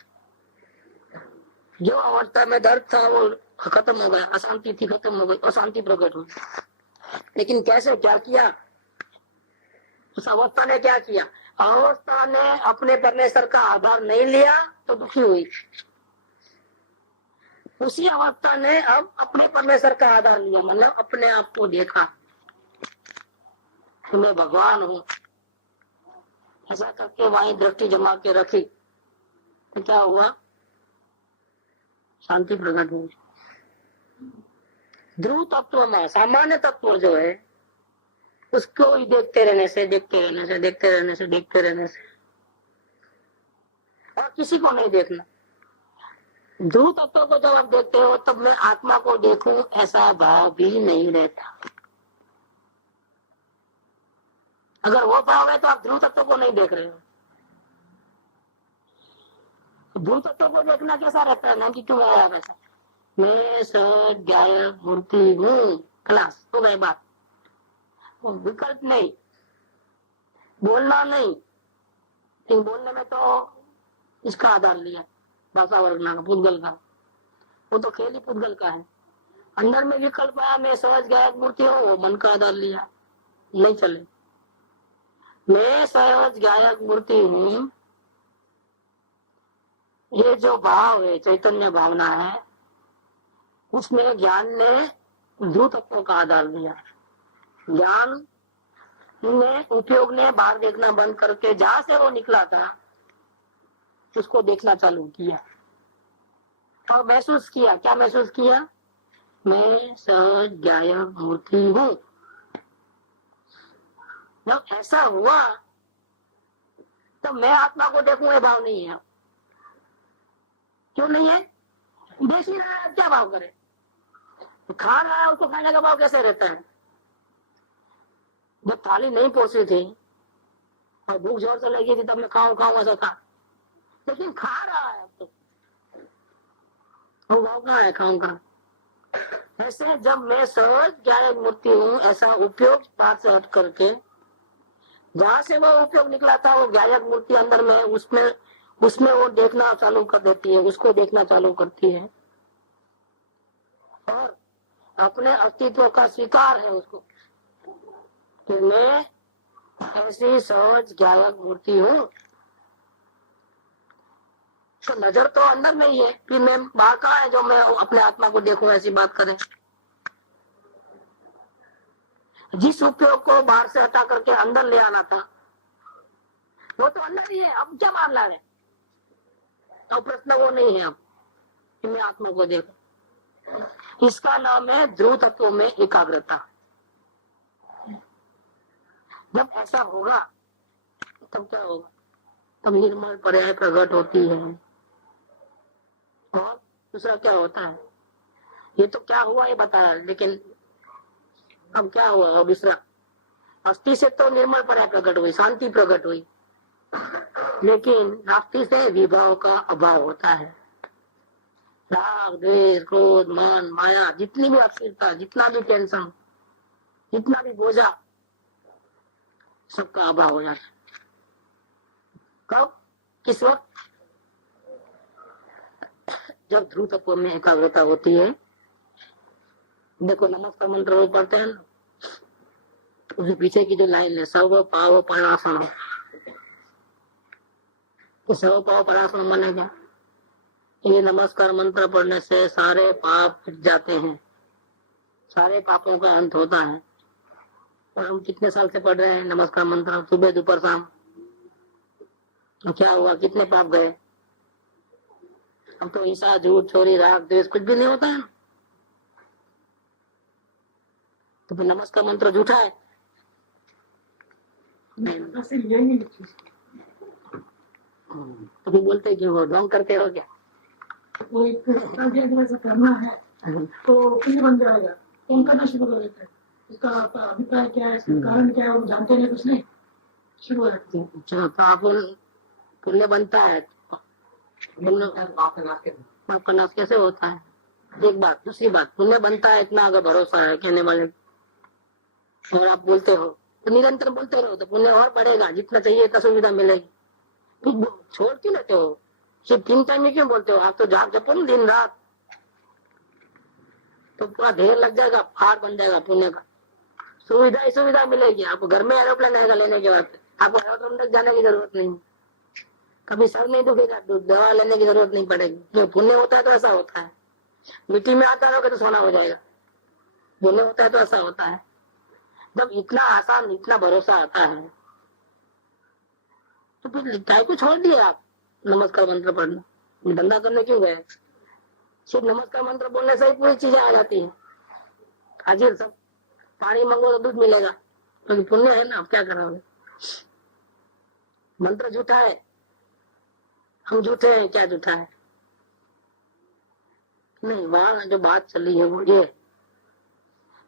जो अवस्था में दर्द था वो खत्म हो गया, अशांति थी खत्म हो गई, अशांति प्रकट हुई। लेकिन कैसे, क्या किया? उस अवस्था ने क्या किया? अवस्था ने अपने परमेश्वर का आधार नहीं लिया तो दुखी हुई। उसी अवस्था ने अब अपने परमेश्वर का आधार लिया, मतलब अपने आप को देखा कि मैं भगवान हूँ, ऐसा करके वही दृष्टि जमा के रखी तो क्या हुआ? शांति प्रकट हुई। ध्रुव तत्व में सामान्य तत्व जो है उसको ही देखते रहने से, देखते रहने से, देखते रहने से, देखते रहने से, और किसी को नहीं देखना। ध्रुव तत्व को जब आप देखते हो तब मैं आत्मा को देखूं ऐसा भाव भी नहीं रहता। अगर वो भाव है तो आप ध्रुव तत्व को नहीं देख रहे हो। ध्रुव तत्व को देखना कैसा रहता है? 92 में आया वैसा, मैं सद गायक मूर्ति हूँ, क्लास हो गई बात। विकल्प नहीं, बोलना नहीं, लेकिन बोलने में तो इसका आधार लिया, भाषा वर्गना का, पुद्गल का, वो तो खेल ही पुद्गल का है। अंदर में विकल्प आया, मैं सहज गायक मूर्ति हूँ, वो मन का आधार लिया, नहीं चले। मैं सहज गायक मूर्ति हूँ, ये जो भाव है, चैतन्य भावना है, उसमें ज्ञान ने ध्रुव तत्व का आधार लिया। ज्ञान ने, उपयोग ने बाहर देखना बंद करके जहां से वो निकला था उसको देखना चालू किया और महसूस किया। क्या महसूस किया? मैं सहज गायक मूर्ति हूँ। जब ऐसा हुआ तो मैं आत्मा को देखूं ये भाव नहीं है। क्यों नहीं है? देख ही रहा है, क्या भाव करे? तो खा रहा है, उसको खाने का भाव कैसे रहता है? जब थाली नहीं पहुंची थी और भूख जोर से लगी थी तब मैं खाऊं खाऊं ऐसा था, लेकिन खा रहा है अब तो वो भाव कहाँ है? खाऊं कहाँ? ऐसे जब मैं सहज गायक मूर्ति हूँ ऐसा उपयोग बात से हट करके जहां से वो उपयोग निकला था वो गायक मूर्ति अंदर में, उसमें वो देखना चालू कर देती है, उसको देखना चालू करती है और अपने अस्तित्व का स्वीकार है उसको कि मैं ऐसी सहज गायक मूर्ति हूँ। तो नजर तो अंदर में ही है, कि मैं बाहर कहाँ है जो मैं अपने आत्मा को देखूं, ऐसी बात करें। जिस उपयोग को बाहर से हटा करके अंदर ले आना था वो तो अंदर ही है, अब क्या बाहर ला रहे? तो प्रश्न वो नहीं है अब कि मैं आत्मा को देखूं। इसका नाम है ध्रुव तत्व में एकाग्रता। जब ऐसा होगा तब क्या होगा? तब निर्मल पर्याय प्रकट होती है। और दूसरा क्या होता है? ये तो क्या हुआ ये बताया, लेकिन अब क्या हुआ? और दूसरा, अस्थि से तो निर्मल पर्याय प्रकट हुई, शांति प्रकट हुई, लेकिन नास्ति से विभाव का अभाव होता है। राग, द्वेष, क्रोध, मान, माया, जितनी भी अस्थिरता, जितना भी टेंशन, जितना भी बोझा, सबका अभाव हो जाता है। कब? किस वक्त? जब ध्रुव तत्व में एकाग्रता होती है। देखो नमस्कार मंत्र पढ़ते हैं, उसके पीछे की जो लाइन है, सर्व पाव परासण, तो सर्व पाव परासण माने क्या? ये नमस्कार मंत्र पढ़ने से सारे पाप मिट जाते हैं, सारे पापों का अंत होता है। और हम कितने साल से पढ़ रहे हैं नमस्कार मंत्र, सुबह दोपहर शाम, तो क्या हुआ? कितने पाप गए? अब तो हिंसा, झूठ, चोरी, राग, द्वेष कुछ भी नहीं होता है। तो फिर नमस्कार मंत्र झूठा है? ऐसे यही चीज तुम बोलते कि वो ढोंग करते हो क्या? वो एक अगर ऐसा करना है तो पुण्य बन जाएगा, तो उनका ना शुरू कर देते हैं। इसका अभिप्राय क्या है, इसका कारण क्या है, वो जानते नहीं कुछ नहीं, शुरू है। अच्छा, तो आप पुण्य बनता है, पाप का नाश कैसे होता है? एक बात। दूसरी बात, पुण्य बनता है इतना अगर भरोसा है कहने वाले, और आप बोलते हो तो निरंतर बोलते रहो तो पुण्य और बढ़ेगा, जितना चाहिए इतना सुविधा मिलेगी। फिर छोड़ क्यों लेते हो? सिर्फ 3 टाइम में क्यों बोलते हो? आप तो जाप जपो ना दिन रात, तो पूरा ढेर लग जाएगा, पहाड़ बन जाएगा पुण्य का। सुविधा ही सुविधा मिलेगी आपको। घर में एरोप्लेन आएगा लेने के बाद, आपको एरोप्लेन तक जाने की जरूरत नहीं, कभी सर नहीं दुखेगा, दवा लेने की जरूरत नहीं पड़ेगी। जो पुण्य होता है तो ऐसा होता है। मिट्टी में आता रहोगे तो सोना हो जाएगा, पुण्य होता है तो ऐसा होता है। जब इतना आसान, इतना भरोसा आता है तो फिर चाय को छोड़ दिए आप नमस्कार मंत्र पढ़ना, धंधा करने क्यों गए? सिर्फ नमस्कार मंत्र बोलने से ही पूरी चीजें आ जाती है। हाजिर सब, पानी मांगो तो दूध मिलेगा, तो पुण्य है ना, आप क्या करोगे? मंत्र झूठा है, हम झूठे हैं, क्या झूठा है? नहीं, वहां जो बात चली है वो ये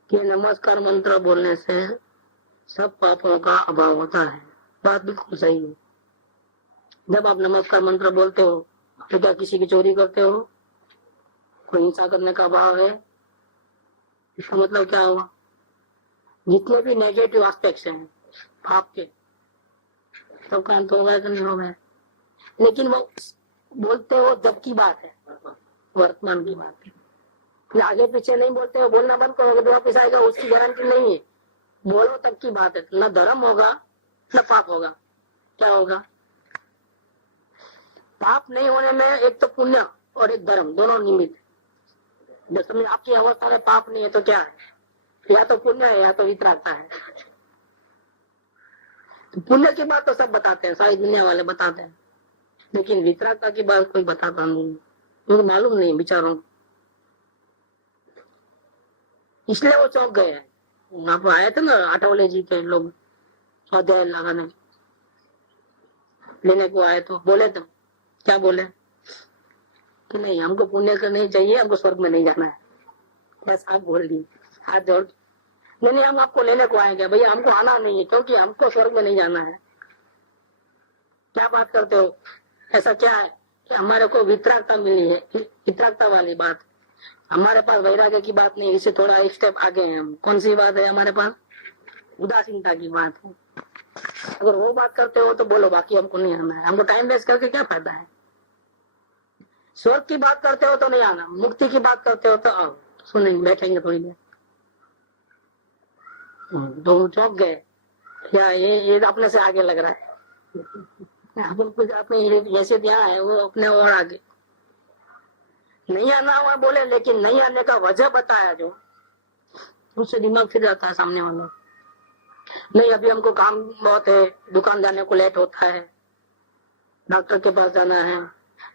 कि नमस्कार मंत्र बोलने से सब पापों का अभाव होता है। बात बिल्कुल सही है। जब आप नमस्कार मंत्र बोलते हो तो क्या किसी की चोरी करते हो? कोई हिंसा करने का भाव है? इसका मतलब क्या हुआ? जितने भी नेगेटिव एस्पेक्ट्स हैं पाप के, सबका अंत होगा कि नहीं होगा? लेकिन वो बोलते हो जब की बात है, वर्तमान की बात है। फिर आगे पीछे नहीं बोलते हो, बोलना बंद करोगे तो वापिस आएगा, उसकी गारंटी नहीं है। बोलो तब की बात है, न धर्म होगा न पाप होगा। क्या होगा? पाप नहीं होने में एक तो पुण्य और एक धर्म, दोनों निमित्त। जब समय आपकी अवस्था में पाप नहीं है तो क्या है? या तो पुण्य है या तो वितरागता है। तो पुण्य की बात तो सब बताते हैं, सारी दुनिया वाले बताते हैं, लेकिन वितरागता की बात कोई बताता नहीं, क्योंकि मालूम नहीं बेचारों को। इसलिए वो चौंक गए हैं। वहां पर आए थे ना आठवले जी के लोग, स्वाध्याय लगाने लेने को आए, तो बोले तो क्या बोले कि नहीं, हमको पुण्य का नहीं चाहिए, हमको स्वर्ग में नहीं जाना है। बस आप बोल दिए हाथ जोड़, नहीं हम आपको लेने को आएंगे भैया, हमको आना नहीं है क्योंकि हमको स्वर्ग में नहीं जाना है। क्या बात करते हो? ऐसा क्या है कि हमारे को वितरागता मिली है, वितरागता वाली बात। हमारे पास वैराग्य की बात नहीं, इससे थोड़ा एक स्टेप आगे हैं हम। कौन सी बात है हमारे पास? उदासीनता की बात है। अगर वो बात करते हो तो बोलो, बाकी हमको नहीं आना है। हमको टाइम वेस्ट करके क्या फायदा है? स्वर्ग की बात करते हो तो नहीं आना, मुक्ति की बात करते हो तो आओ, सुनेंगे, बैठेंगे थोड़ी देर। तो चौंक गए, क्या ये अपने से आगे लग रहा है। अपन कुछ अपने जैसे यहाँ है वो अपने और आगे। नहीं आना हुआ बोले, लेकिन नहीं आने का वजह बताया जो, उससे दिमाग फिर जाता है सामने वाला। नहीं अभी हमको काम बहुत है, दुकान जाने को लेट होता है, डॉक्टर के पास जाना है,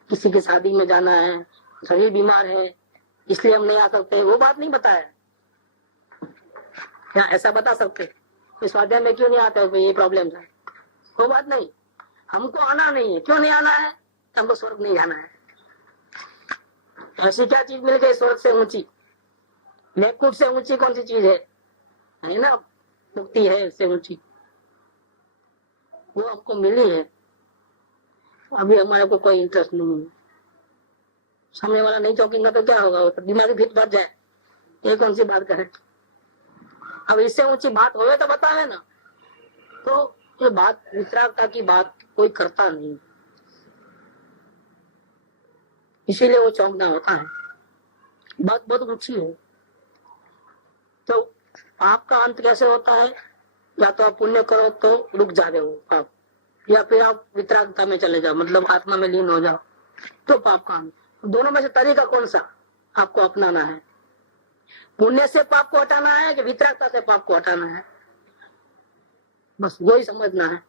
किसी की शादी में जाना है, शरीर बीमार है, इसलिए हम नहीं आ सकते। वो बात नहीं बताया। क्या ऐसा बता सकते इस स्वाध्याय में क्यों नहीं आते हो? ये प्रॉब्लम है, वो बात नहीं। हमको आना नहीं है, क्यों नहीं आना है? हमको स्वर्ग नहीं जाना है। ऐसी क्या चीज मिल गई स्वर्ग से ऊंची? नेकुट से ऊंची कौन सी चीज है ना? मुक्ति है उससे ऊंची, वो हमको मिली है। अभी हमारे को कोई इंटरेस्ट नहीं है। सामने वाला नहीं चौंकेगा तो क्या होगा? तो दिमागी भीत भर जाए, ये कौन सी बात करे? अब इससे ऊंची बात होवे तो बतावे ना। तो ये बात वितरागता की बात कोई करता नहीं, इसीलिए वो चौंकना होता है। बात बहुत ऊंची है। तो पाप का अंत कैसे होता है? या तो आप पुण्य करो तो रुक जा रहे हो पाप, या फिर आप वितरागता में चले जाओ, मतलब आत्मा में लीन हो जाओ, तो पाप का अंत। दोनों में से तरीका कौन सा आपको अपनाना है? पुण्य से पाप को हटाना है कि वितरागता से पाप को हटाना है? बस वही समझना है,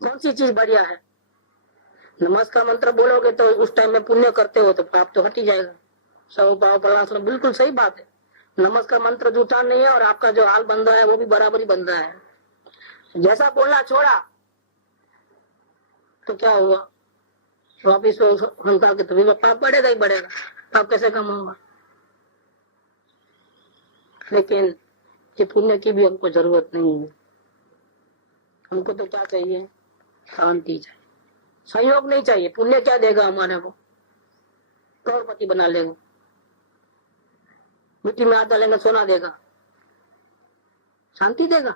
कौन सी चीज बढ़िया है। नमस्कार मंत्र बोलोगे तो उस टाइम में पुण्य करते हो तो पाप तो हट ही जाएगा। सब पाप पलाश, बिल्कुल सही बात है। नमस्कार मंत्र झूठा नहीं है और आपका जो हाल बन रहा है वो भी बराबर ही बन रहा है। जैसा बोलना छोड़ा तो क्या हुआ, वापिस संसार के तभी पाप बढ़ेगा ही बढ़ेगा, पाप कैसे कम होगा। लेकिन ये पुण्य की भी हमको जरूरत नहीं है। हमको तो क्या चाहिए, शांति चाहिए, सहयोग नहीं चाहिए। पुण्य क्या देगा हमारे को, करोड़पति बना लेगा, मिट्टी में हाथ डालेंगे सोना देगा, शांति देगा।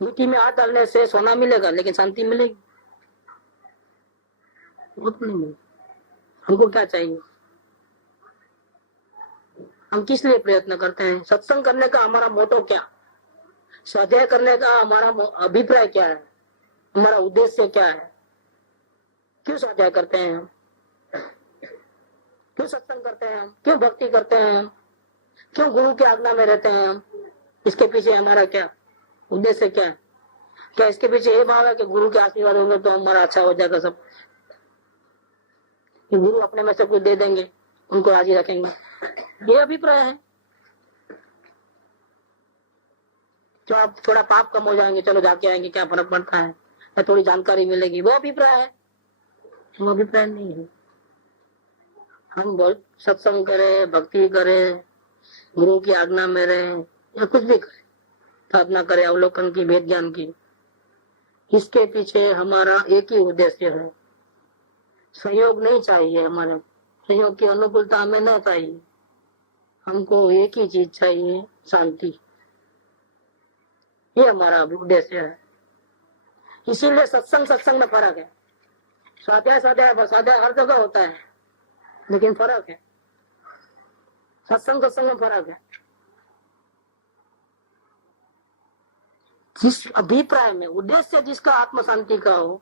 मिट्टी में हाथ डालने से सोना मिलेगा लेकिन शांति मिलेगी, वो तो नहीं मिलेगी। हमको क्या चाहिए, हम किस लिए प्रयत्न करते हैं, सत्संग करने का हमारा मोटो क्या, स्वाध्याय करने का हमारा अभिप्राय क्या है, हमारा उद्देश्य क्या है, क्यों स्वाध्याय करते हैं हम, क्यों सत्संग करते हैं हम, क्यों भक्ति करते हैं हम, क्यों गुरु की आज्ञा में रहते हैं हम, इसके पीछे हमारा क्या उद्देश्य क्या है। क्या इसके पीछे ये भाव है कि गुरु के आशीर्वाद होंगे तो हमारा अच्छा हो जाएगा सब, कि गुरु अपने में से कुछ दे देंगे, उनको राजी रखेंगे, ये अभिप्राय है। तो आप थोड़ा पाप कम हो जाएंगे, चलो जाके आएंगे, क्या फर्क पड़ता है, या थोड़ी जानकारी मिलेगी, वो अभिप्राय है। वो अभिप्राय नहीं है। हम बहुत सत्संग करें, भक्ति करें, गुरु की आज्ञा में रहें, या कुछ भी करें, साधना करें अवलोकन की, भेद ज्ञान की, इसके पीछे हमारा एक ही उद्देश्य है। सहयोग नहीं चाहिए, हमारे सहयोग की अनुकूलता हमें न चाहिए, हमको एक ही चीज चाहिए, शांति। ये हमारा उद्देश्य है। इसीलिए सत्संग में फर्क है। स्वाध्याय हर जगह होता है, लेकिन फर्क है, सत्संग में फर्क है। जिस अभिप्राय में उद्देश्य जिसका आत्म शांति का हो,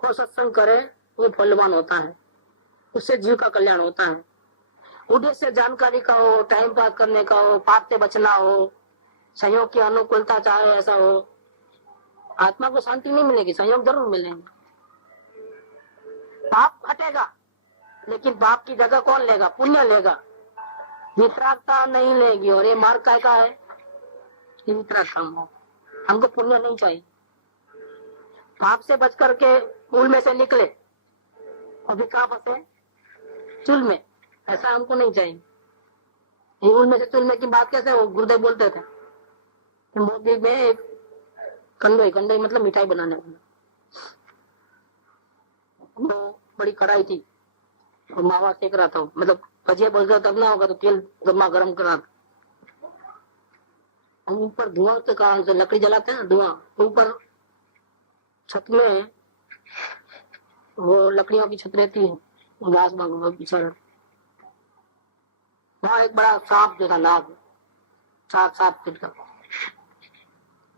वो सत्संग करे, वो फलवान होता है, उससे जीव का कल्याण होता है। उद्देश्य जानकारी का हो, टाइम पास करने का हो, पाप से बचना हो, संयोग की अनुकूलता चाहे ऐसा हो, आत्मा को शांति नहीं मिलेगी, संयोग जरूर मिलेंगे। पाप हटेगा, लेकिन पाप की जगह कौन लेगा, पुण्य लेगा, वितरागता नहीं लेगी। और ये मार्ग का है, वितराग काम हो। हमको पुण्य नहीं चाहिए, पाप से बच करके पुल में से निकले, अभी कहाँ फंसे, चुल में, ऐसा हमको नहीं चाहिए। पुल में से चुल में की बात कैसे, वो गुरुदेव बोलते थे मोदी में एक कंडोई मतलब मिठाई बनाने वाला, तो बड़ी कढ़ाई थी और मावा सेक रहा था, मतलब भजिया बच गया तब ना होगा, तो तेल गर्मा गर्म करा, ऊपर धुआं के कारण से, लकड़ी जलाते हैं धुआं, ऊपर छत में वो लकड़ियों की छत रहती है, घास पीछा रहता, वहां एक बड़ा सांप जो था, नाग, 7 फीट का,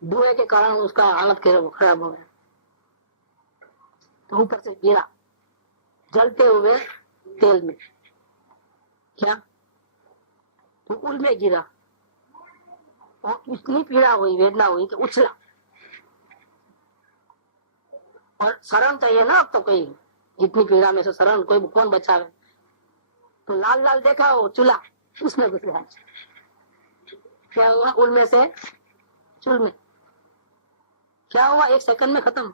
धुएं के कारण उसका हालत खराब हो गया, तो ऊपर से गिरा जलते हुए तेल में, क्या तो उल में गिरा, और इतनी पीड़ा हुई, वेदना हुई कि उछला, और शरण चाहिए ना अब तो, कहीं इतनी पीड़ा में से शरण कोई कौन बचावे, तो लाल लाल देखा वो चूल्हा, उसमें घुस गया। क्या हुआ, उल में से चूल में, क्या हुआ, 1 सेकंड में खत्म,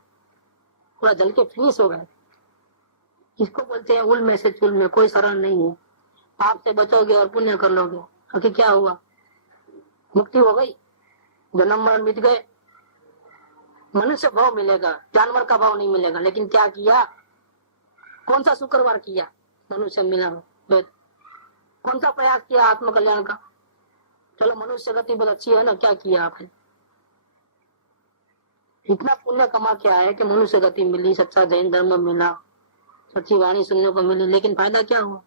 पूरा जल के फिनिश हो गया। इसको बोलते हैं उल में से चूल में, कोई शरण नहीं है। पाप से बचोगे और पुण्य कर लोगे, आखिर क्या हुआ, मुक्ति हो गई, जन्म मरण मिट गए, मनुष्य भाव मिलेगा, जानवर का भाव नहीं मिलेगा। लेकिन क्या किया, कौन सा शुक्रवार किया, मनुष्य मिला, कौन सा प्रयास किया आत्म कल्याण का, चलो मनुष्य गति बहुत अच्छी है ना, क्या किया आपने, इतना पुण्य कमा के आए कि मनुष्य गति मिली, सच्चा जैन धर्म मिला, सच्ची वाणी सुनने को मिली, लेकिन फायदा क्या हुआ,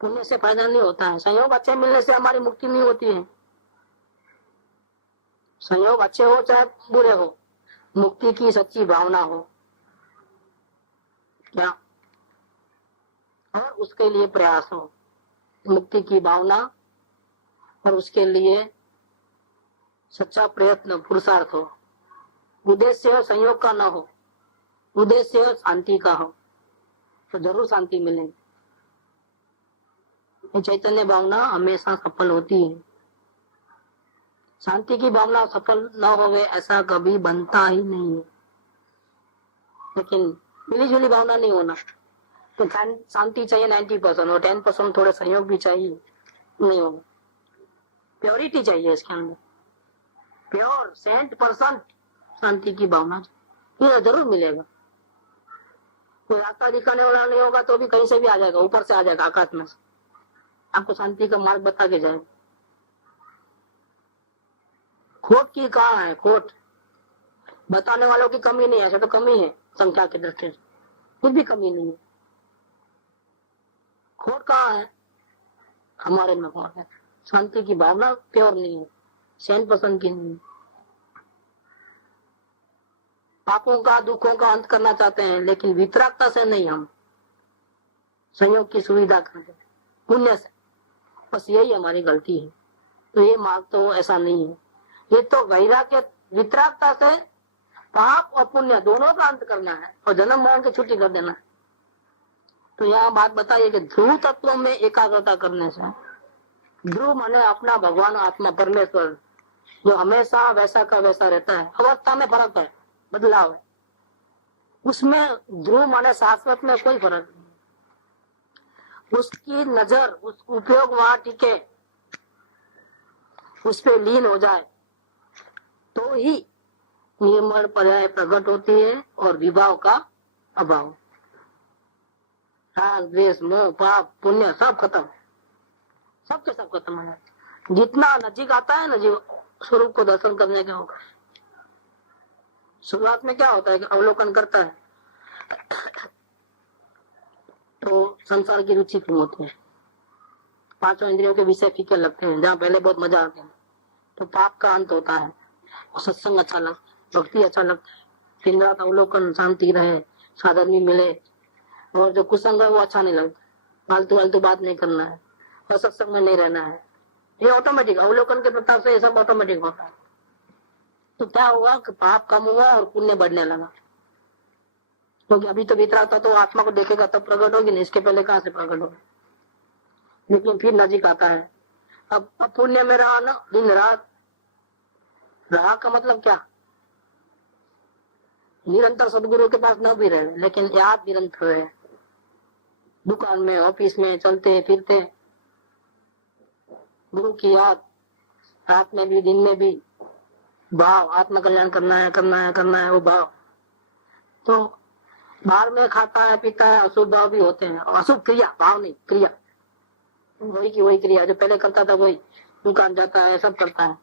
पुण्य से फायदा नहीं होता है। संयोग अच्छे मिलने से हमारी मुक्ति नहीं होती है, संयोग अच्छे हो चाहे बुरे हो, मुक्ति की सच्ची भावना हो क्या, और उसके लिए प्रयास हो, मुक्ति की भावना, और उसके लिए सच्चा प्रयत्न, पुरुषार्थ हो। उद्देश्य संयोग का ना हो, उद्देश्य शांति का हो, तो जरूर शांति मिलेगी। चैतन्य भावना हमेशा सफल होती है। शांति की भावना सफल न होवे ऐसा कभी बनता ही नहीं है। लेकिन मिलीजुली भावना नहीं होना, तो शांति चाहिए 90% और 10% थोड़े सहयोग भी चाहिए, नहीं होगा। प्योरिटी चाहिए इसके अंदर, प्योर 100% शांति की भावना, ये जरूर मिलेगा। कोई रास्ता दिखाने वाला नहीं होगा तो भी कहीं से भी आ जाएगा, ऊपर से आ जाएगा, आकाश में से आपको शांति का मार्ग बता के जाएगा। खोट की कहाँ है? खोट बताने वालों की कमी नहीं है, ऐसे तो कमी है संख्या की दृष्टि से, कुछ भी कमी नहीं है। खोट कहाँ है? हमारे में खोट है, शांति की भावना प्योर नहीं है, 100% की नहीं है। पापों का दुखों का अंत करना चाहते हैं, लेकिन वितरागता से नहीं, हम संयोग की सुविधा करते पुण्य से, बस यही हमारी गलती है। तो ये मार्ग तो ऐसा नहीं है, ये तो वैराग्य वितरागता से पाप और पुण्य दोनों का अंत करना है और जन्म मरण की छुट्टी कर देना है। तो यहाँ बात बताइए कि ध्रुव तत्वों में एकाग्रता करने से, ध्रुव माने अपना भगवान आत्मा परमेश्वर जो हमेशा वैसा का वैसा रहता है, अवस्था में फर्क है, बदलाव है, उसमें ध्रुव माने शाश्वत में कोई फर्क नहीं। उसकी नजर, उस उपयोग वहां टिके, उस पे लीन हो जाए तो ही निर्मल पर्याय प्रकट होती है और विभाव का अभाव, राग द्वेष मोह पाप पुण्य सब खत्म, सबके सब खत्म हो जाते। जितना नजीक आता है ना जीव स्वरूप को दर्शन करने के होगा, शुरुआत में क्या होता है कि अवलोकन करता है तो संसार की रुचि कम होती है, पांचों इंद्रियों के विषय फीके लगते हैं, जहाँ पहले बहुत मजा आते हैं, तो पाप का अंत होता है, सत्संग अच्छा लगता है, भक्ति अच्छा लगता है, दिन रात अवलोकन शांति रहे, साधन भी मिले, और जो कुसंग है वो अच्छा नहीं लगता, फालतू फालतू बात नहीं करना है और सत्संग में नहीं रहना है, ये ऑटोमेटिक अवलोकन के प्रताप से ये सब ऑटोमेटिक होता है। तो क्या हुआ कि पाप कम हुआ और पुण्य बढ़ने लगा, क्योंकि अभी तो भीतर आता तो आत्मा को देखेगा तब प्रकट होगी, नहीं इसके पहले कहाँ से प्रकट होगी। लेकिन फिर नजीक आता है, अब पुण्य में रहा ना दिन रात, रहा का मतलब क्या, निरंतर सदगुरु के पास न भी रहे लेकिन याद निरंतर रहे, दुकान में ऑफिस में चलते फिरते गुरु की याद, रात में भी दिन में भी, भाव आत्म कल्याण करना है करना है करना है वो भाव। तो बाहर में खाता है पीता है, अशुभ भाव भी होते हैं, और अशुभ क्रिया, भाव नहीं क्रिया, वही की वही क्रिया जो पहले करता था वही, दुकान जाता है सब करता है,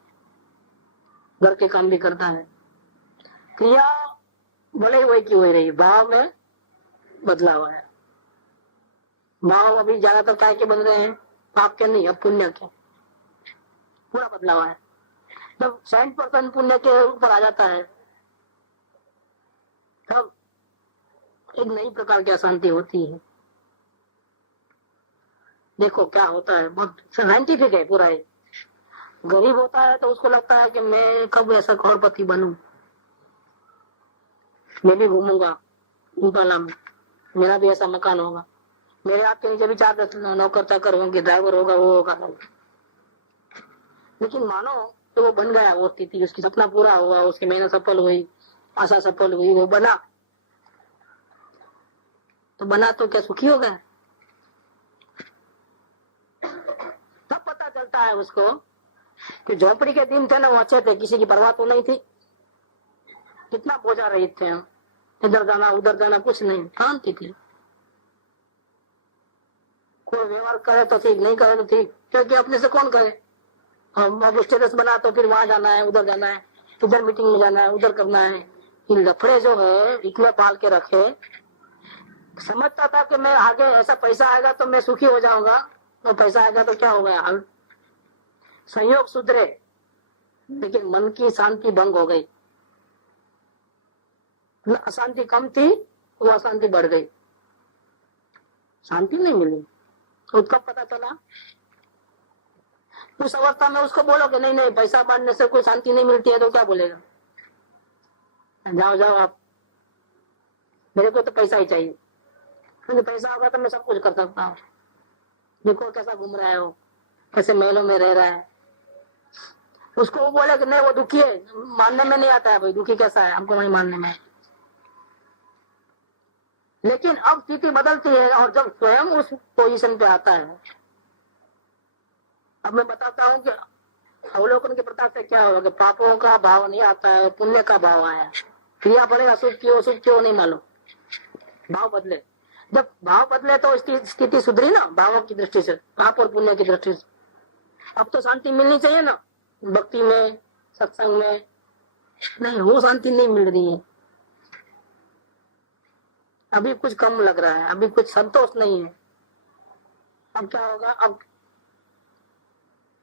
घर के काम भी करता है, क्रिया भले ही वही की वही रही, भाव में बदलाव है। भाव अभी ज्यादातर काय के बन रहे हैं, पाप के नहीं, अब पुण्य के, पूरा बदलाव है। जब 100% पुण्य के ऊपर आ जाता है तब एक नई प्रकार की अशांति होती है। देखो क्या होता है, बहुत साइंटिफिक है पूरा। गरीब होता है तो उसको लगता है कि मैं कब ऐसा करोड़पति बनूं, मैं भी घूमूंगा ऊपर में, मेरा भी ऐसा मकान होगा, मेरे आपके नीचे भी 4-10 नौकर चाकर होंगे, ड्राइवर होगा, वो होगा। लेकिन मानो तो वो बन गया, वो स्थिति, उसकी सपना पूरा हुआ, उसकी मेहनत सफल हुई, आशा सफल हुई, वो बना, तो बना तो क्या सुखी हो गया? तब पता चलता है उसको कि झोपड़ी के दिन थे ना वो अच्छे थे, किसी की परवाह तो नहीं थी, कितना बोझा रही थे हम, इधर जाना उधर जाना कुछ नहीं, शांति थी। कोई व्यवहार करे तो ठीक, नहीं करे तो ठीक, क्योंकि अपने से कौन करे। हम अब स्टेटस बना तो फिर वहां जाना है, उधर जाना है, इधर मीटिंग में जाना है, उधर करना है। इन लफड़े जो है इतना पाल के रखे, समझता था कि मैं आगे ऐसा पैसा आएगा तो मैं सुखी हो जाऊंगा, तो पैसा आएगा तो क्या होगा हाल, संयोग सुधरे लेकिन मन की शांति भंग हो गई, अशांति कम थी वो अशांति बढ़ गई, शांति नहीं मिली। तो कब पता चला? उस अवस्था में उसको बोलो कि नहीं नहीं पैसा बांटने से कोई शांति नहीं मिलती है, तो क्या बोलेगा? जाओ जाओ आप, मेरे को तो पैसा ही चाहिए, क्योंकि पैसा होगा तो मैं सब कुछ कर सकता हूँ। देखो कैसा घूम रहा है वो, कैसे महलों में रह रहा है, उसको वो बोले कि नहीं वो दुखी है, मानने में नहीं आता है भाई, दुखी कैसा है हमको नहीं मानने में। लेकिन अब स्थिति बदलती है और जब स्वयं उस पोजीशन पे आता है, अब मैं बताता हूँ कि अवलोकन के प्रताप से क्या होगा, पापों का भाव नहीं आता है, पुण्य का भाव आया। क्रिया बनेगा शुभ क्यों नहीं मालूम, भाव बदले। जब भाव बदले तो स्थिति सुधरी ना, भावों की दृष्टि से, पाप और पुण्य की दृष्टि से। अब तो शांति मिलनी चाहिए ना, भक्ति में, सत्संग में, नहीं वो शांति नहीं मिल रही है। अभी कुछ कम लग रहा है, अभी कुछ संतोष नहीं है। अब क्या होगा, अब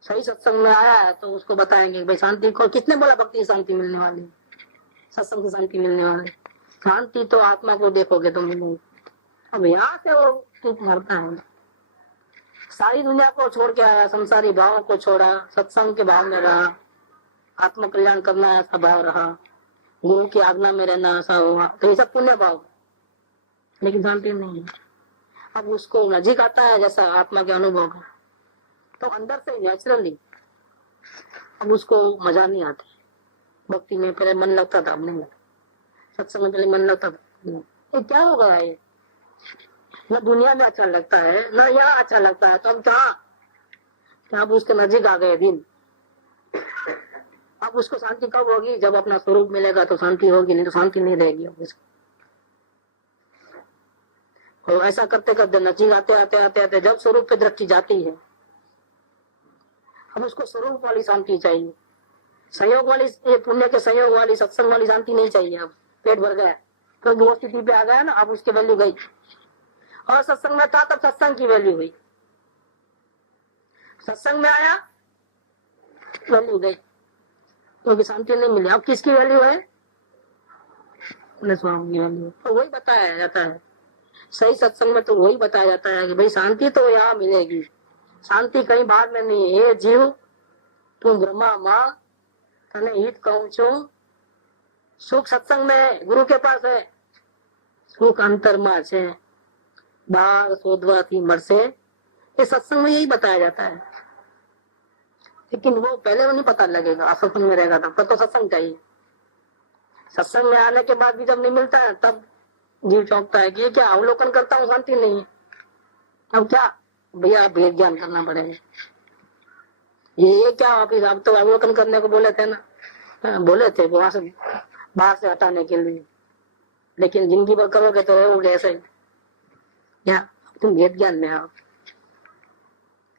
सही सत्संग में आया है तो उसको बताएंगे भाई शांति को, किसने बोला भक्ति शांति मिलने वाली, सत्संग से शांति मिलने वाली, शांति तो आत्मा को देखोगे तो मिलेगी। अब यहाँ से वो चुप मरता है, सारी दुनिया को छोड़ के आया, संसारी भावों को छोड़ा, सत्संग के भाव में रहा, आत्म कल्याण करना ऐसा भाव रहा, गुरु की आज्ञा में रहना ऐसा हुआ, तो ये सब पुण्य भाव, लेकिन शांति नहीं है। अब उसको नजीक आता है जैसा आत्मा के अनुभव का, तो अंदर से नेचुरली अब उसको मजा नहीं आता। भक्ति में पहले मन लगता था, अब नहीं लगता, सत्संग में पहले मन लगता था, ये क्या होगा, ये न दुनिया में अच्छा लगता है न यहाँ अच्छा लगता है, तो हम क्या अब उसके नजीक आ गए दिन। अब उसको शांति कब होगी, जब अपना स्वरूप मिलेगा तो शांति होगी, नहीं तो शांति नहीं रहेगी अब उसको। और ऐसा करते करते नजीक आते आते आते आते जब स्वरूप पे दृष्टि जाती है, अब उसको स्वरूप वाली शांति चाहिए, संयोग वाली, ये पुण्य के संयोग वाली, सत्संग वाली शांति नहीं चाहिए। अब पेट भर गया तो वो स्थिति पे आ गया ना, अब उसकी वैल्यू गई। और सत्संग में था तब सत्संग की वैल्यू हुई, सत्संग में आया वैल्यू गई, क्योंकि शांति नहीं मिली। अब किसकी वैल्यू है, अपने स्वामी की वैल्यू। तो वही बताया जाता है सही सत्संग में, तो वही बताया जाता है कि भाई शांति तो यहाँ मिलेगी, शांति कहीं बाहर में नहीं है। जीव तू ब्रह्मा माँ तने हित कहूं छो, सुख सत्संग में गुरु के पास है, सुख अंतर में है, बाहर शोधवा थी मरसे, ये सत्संग में यही बताया जाता है। लेकिन वो पहले वो नहीं पता लगेगा, सत्संग में रहेगा तब तो सत्संग चाहिए। सत्संग में आने के बाद भी जब नहीं मिलता है तब जीव चौंकता है कि ये क्या अवलोकन करता हूँ शांति नहीं है, अब क्या भैया भेद ज्ञान करना पड़ेगा। ये क्या वापिस, आप तो अवलोकन करने को बोले थे ना, बोले थे वहां से बाहर से हटाने के लिए, लेकिन जिंदगी भर करोगे तो रहोगे ऐसे ही। क्या तुम भेद ज्ञान में आओ,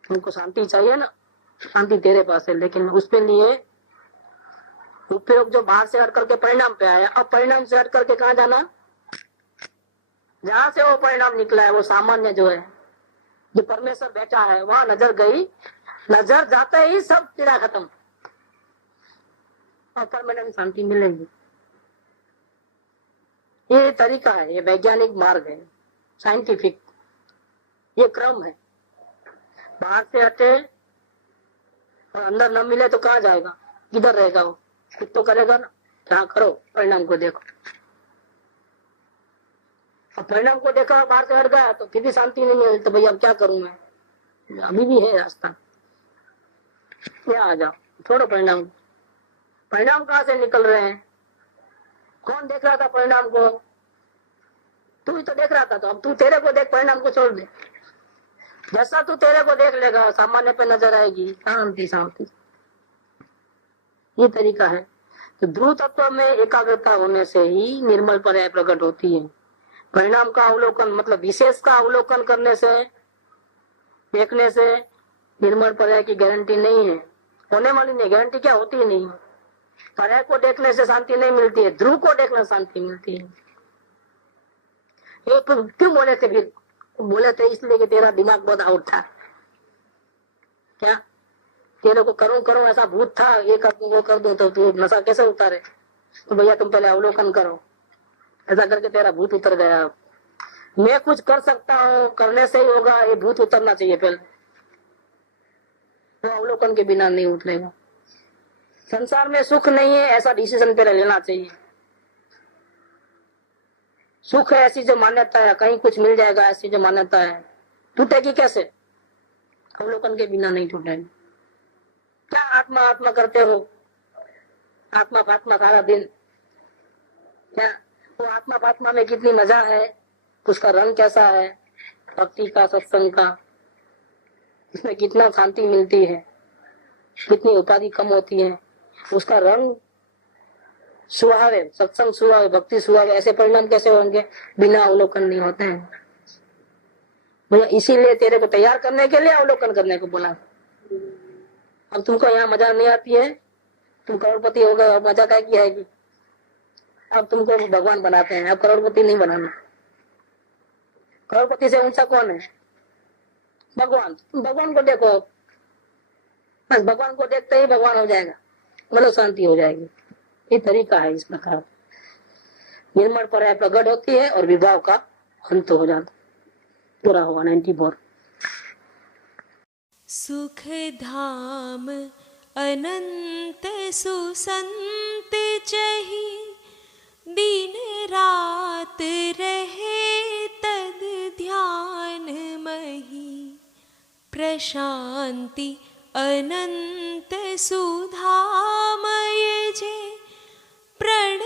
तुमको शांति चाहिए ना, शांति तेरे पास है, लेकिन उसके लिए उपयोग जो बाहर से हट करके परिणाम पे आया। अब परिणाम से हट करके कहाँ जाना, जहां से वो परिणाम निकला है वो सामान्य जो है, जो परमेश्वर बैठा है, वहां नजर गई, नजर जाते ही सब पीड़ा खत्म और परमानेंट शांति मिलेगी। ये तरीका है, ये वैज्ञानिक मार्ग है, साइंटिफिक ये क्रम है। बाहर से हटे और अंदर न मिले तो कहाँ जाएगा, किधर रहेगा वो, कुछ तो करेगा ना। क्या करो, परिणाम को देखो। अब परिणाम को देखा बाहर से हट गया तो फिर भी शांति नहीं मिली, तो भैया अब क्या करूं मैं, अभी भी है रास्ता, यहाँ आ जाओ, छोड़ो परिणाम। परिणाम कहाँ से निकल रहे हैं, कौन देख रहा था परिणाम को, तू ही तो देख रहा था, तो अब तू तेरे को देख, परिणाम को छोड़ दे। जैसा तू तेरे को देख लेगा सामान्य पे नजर आएगी शांति शांति। ये तरीका है। तो ध्रुव तत्व में एकाग्रता होने से ही निर्मल पर्याय प्रकट होती है। परिणाम का अवलोकन मतलब विशेष का अवलोकन करने से, देखने से निर्मल पर्याय की गारंटी नहीं है, होने वाली नहीं, गारंटी क्या होती ही नहीं। पर्याय को देखने से शांति नहीं मिलती है, ध्रुव को देखने से शांति मिलती है। ये तो क्यों बोले थे, फिर बोले थे इसलिए कि तेरा दिमाग बहुत आउट था। क्या तेरे को करूं करूं ऐसा भूत था, ये कर दूं वो कर दूं, तो तू नशा कैसे उतारे, तो भैया तुम पहले अवलोकन करो। ऐसा करके तेरा भूत उतर गया। मैं कुछ कर सकता हूँ, करने से ही होगा, ये भूत उतरना चाहिए पहले, तो अवलोकन के बिना नहीं उतरेगा। संसार में सुख नहीं है ऐसा डिसीजन पहले लेना चाहिए। सुख है ऐसी जो मान्यता है, कहीं कुछ मिल जाएगा ऐसी जो मान्यता है, टूटेगी कैसे, अवलोकन के बिना नहीं टूटेगी। क्या आत्मा आत्मा करते हो, आत्मा फात्मा सारा दिन, क्या वो आत्मा फात्मा में कितनी मजा है, उसका रंग कैसा है, भक्ति का, सत्संग का, इसमें कितना शांति मिलती है, कितनी उपाधि कम होती है, उसका रंग सुहावे, सत्संग सुहावे, भक्ति सुहावे, ऐसे परिणाम कैसे होंगे बिना अवलोकन नहीं होते हैं। मुझे इसीलिए तेरे को तैयार करने के लिए अवलोकन करने को बोला। अब तुमको यहाँ मजा नहीं आती है, तुम करोड़पति हो गए, अब मजा क्या की आएगी। अब तुमको भगवान बनाते हैं, अब करोड़पति नहीं बनाना। करोड़पति से ऊंचा कौन है? भगवान। तुम भगवान को देखो, बस भगवान को देखते ही भगवान हो जाएगा, मतलब शांति हो जाएगी। ये तरीका है इस प्रकार। निर्मल पर प्रकट होती है और विभाव का अंत हो जाता। पूरा हुआ 94। सुख धाम अनंत सुसंत चही, दिन रात रहे तद ध्यान मही। प्रशांति अनंत सुधामय जे, प्रण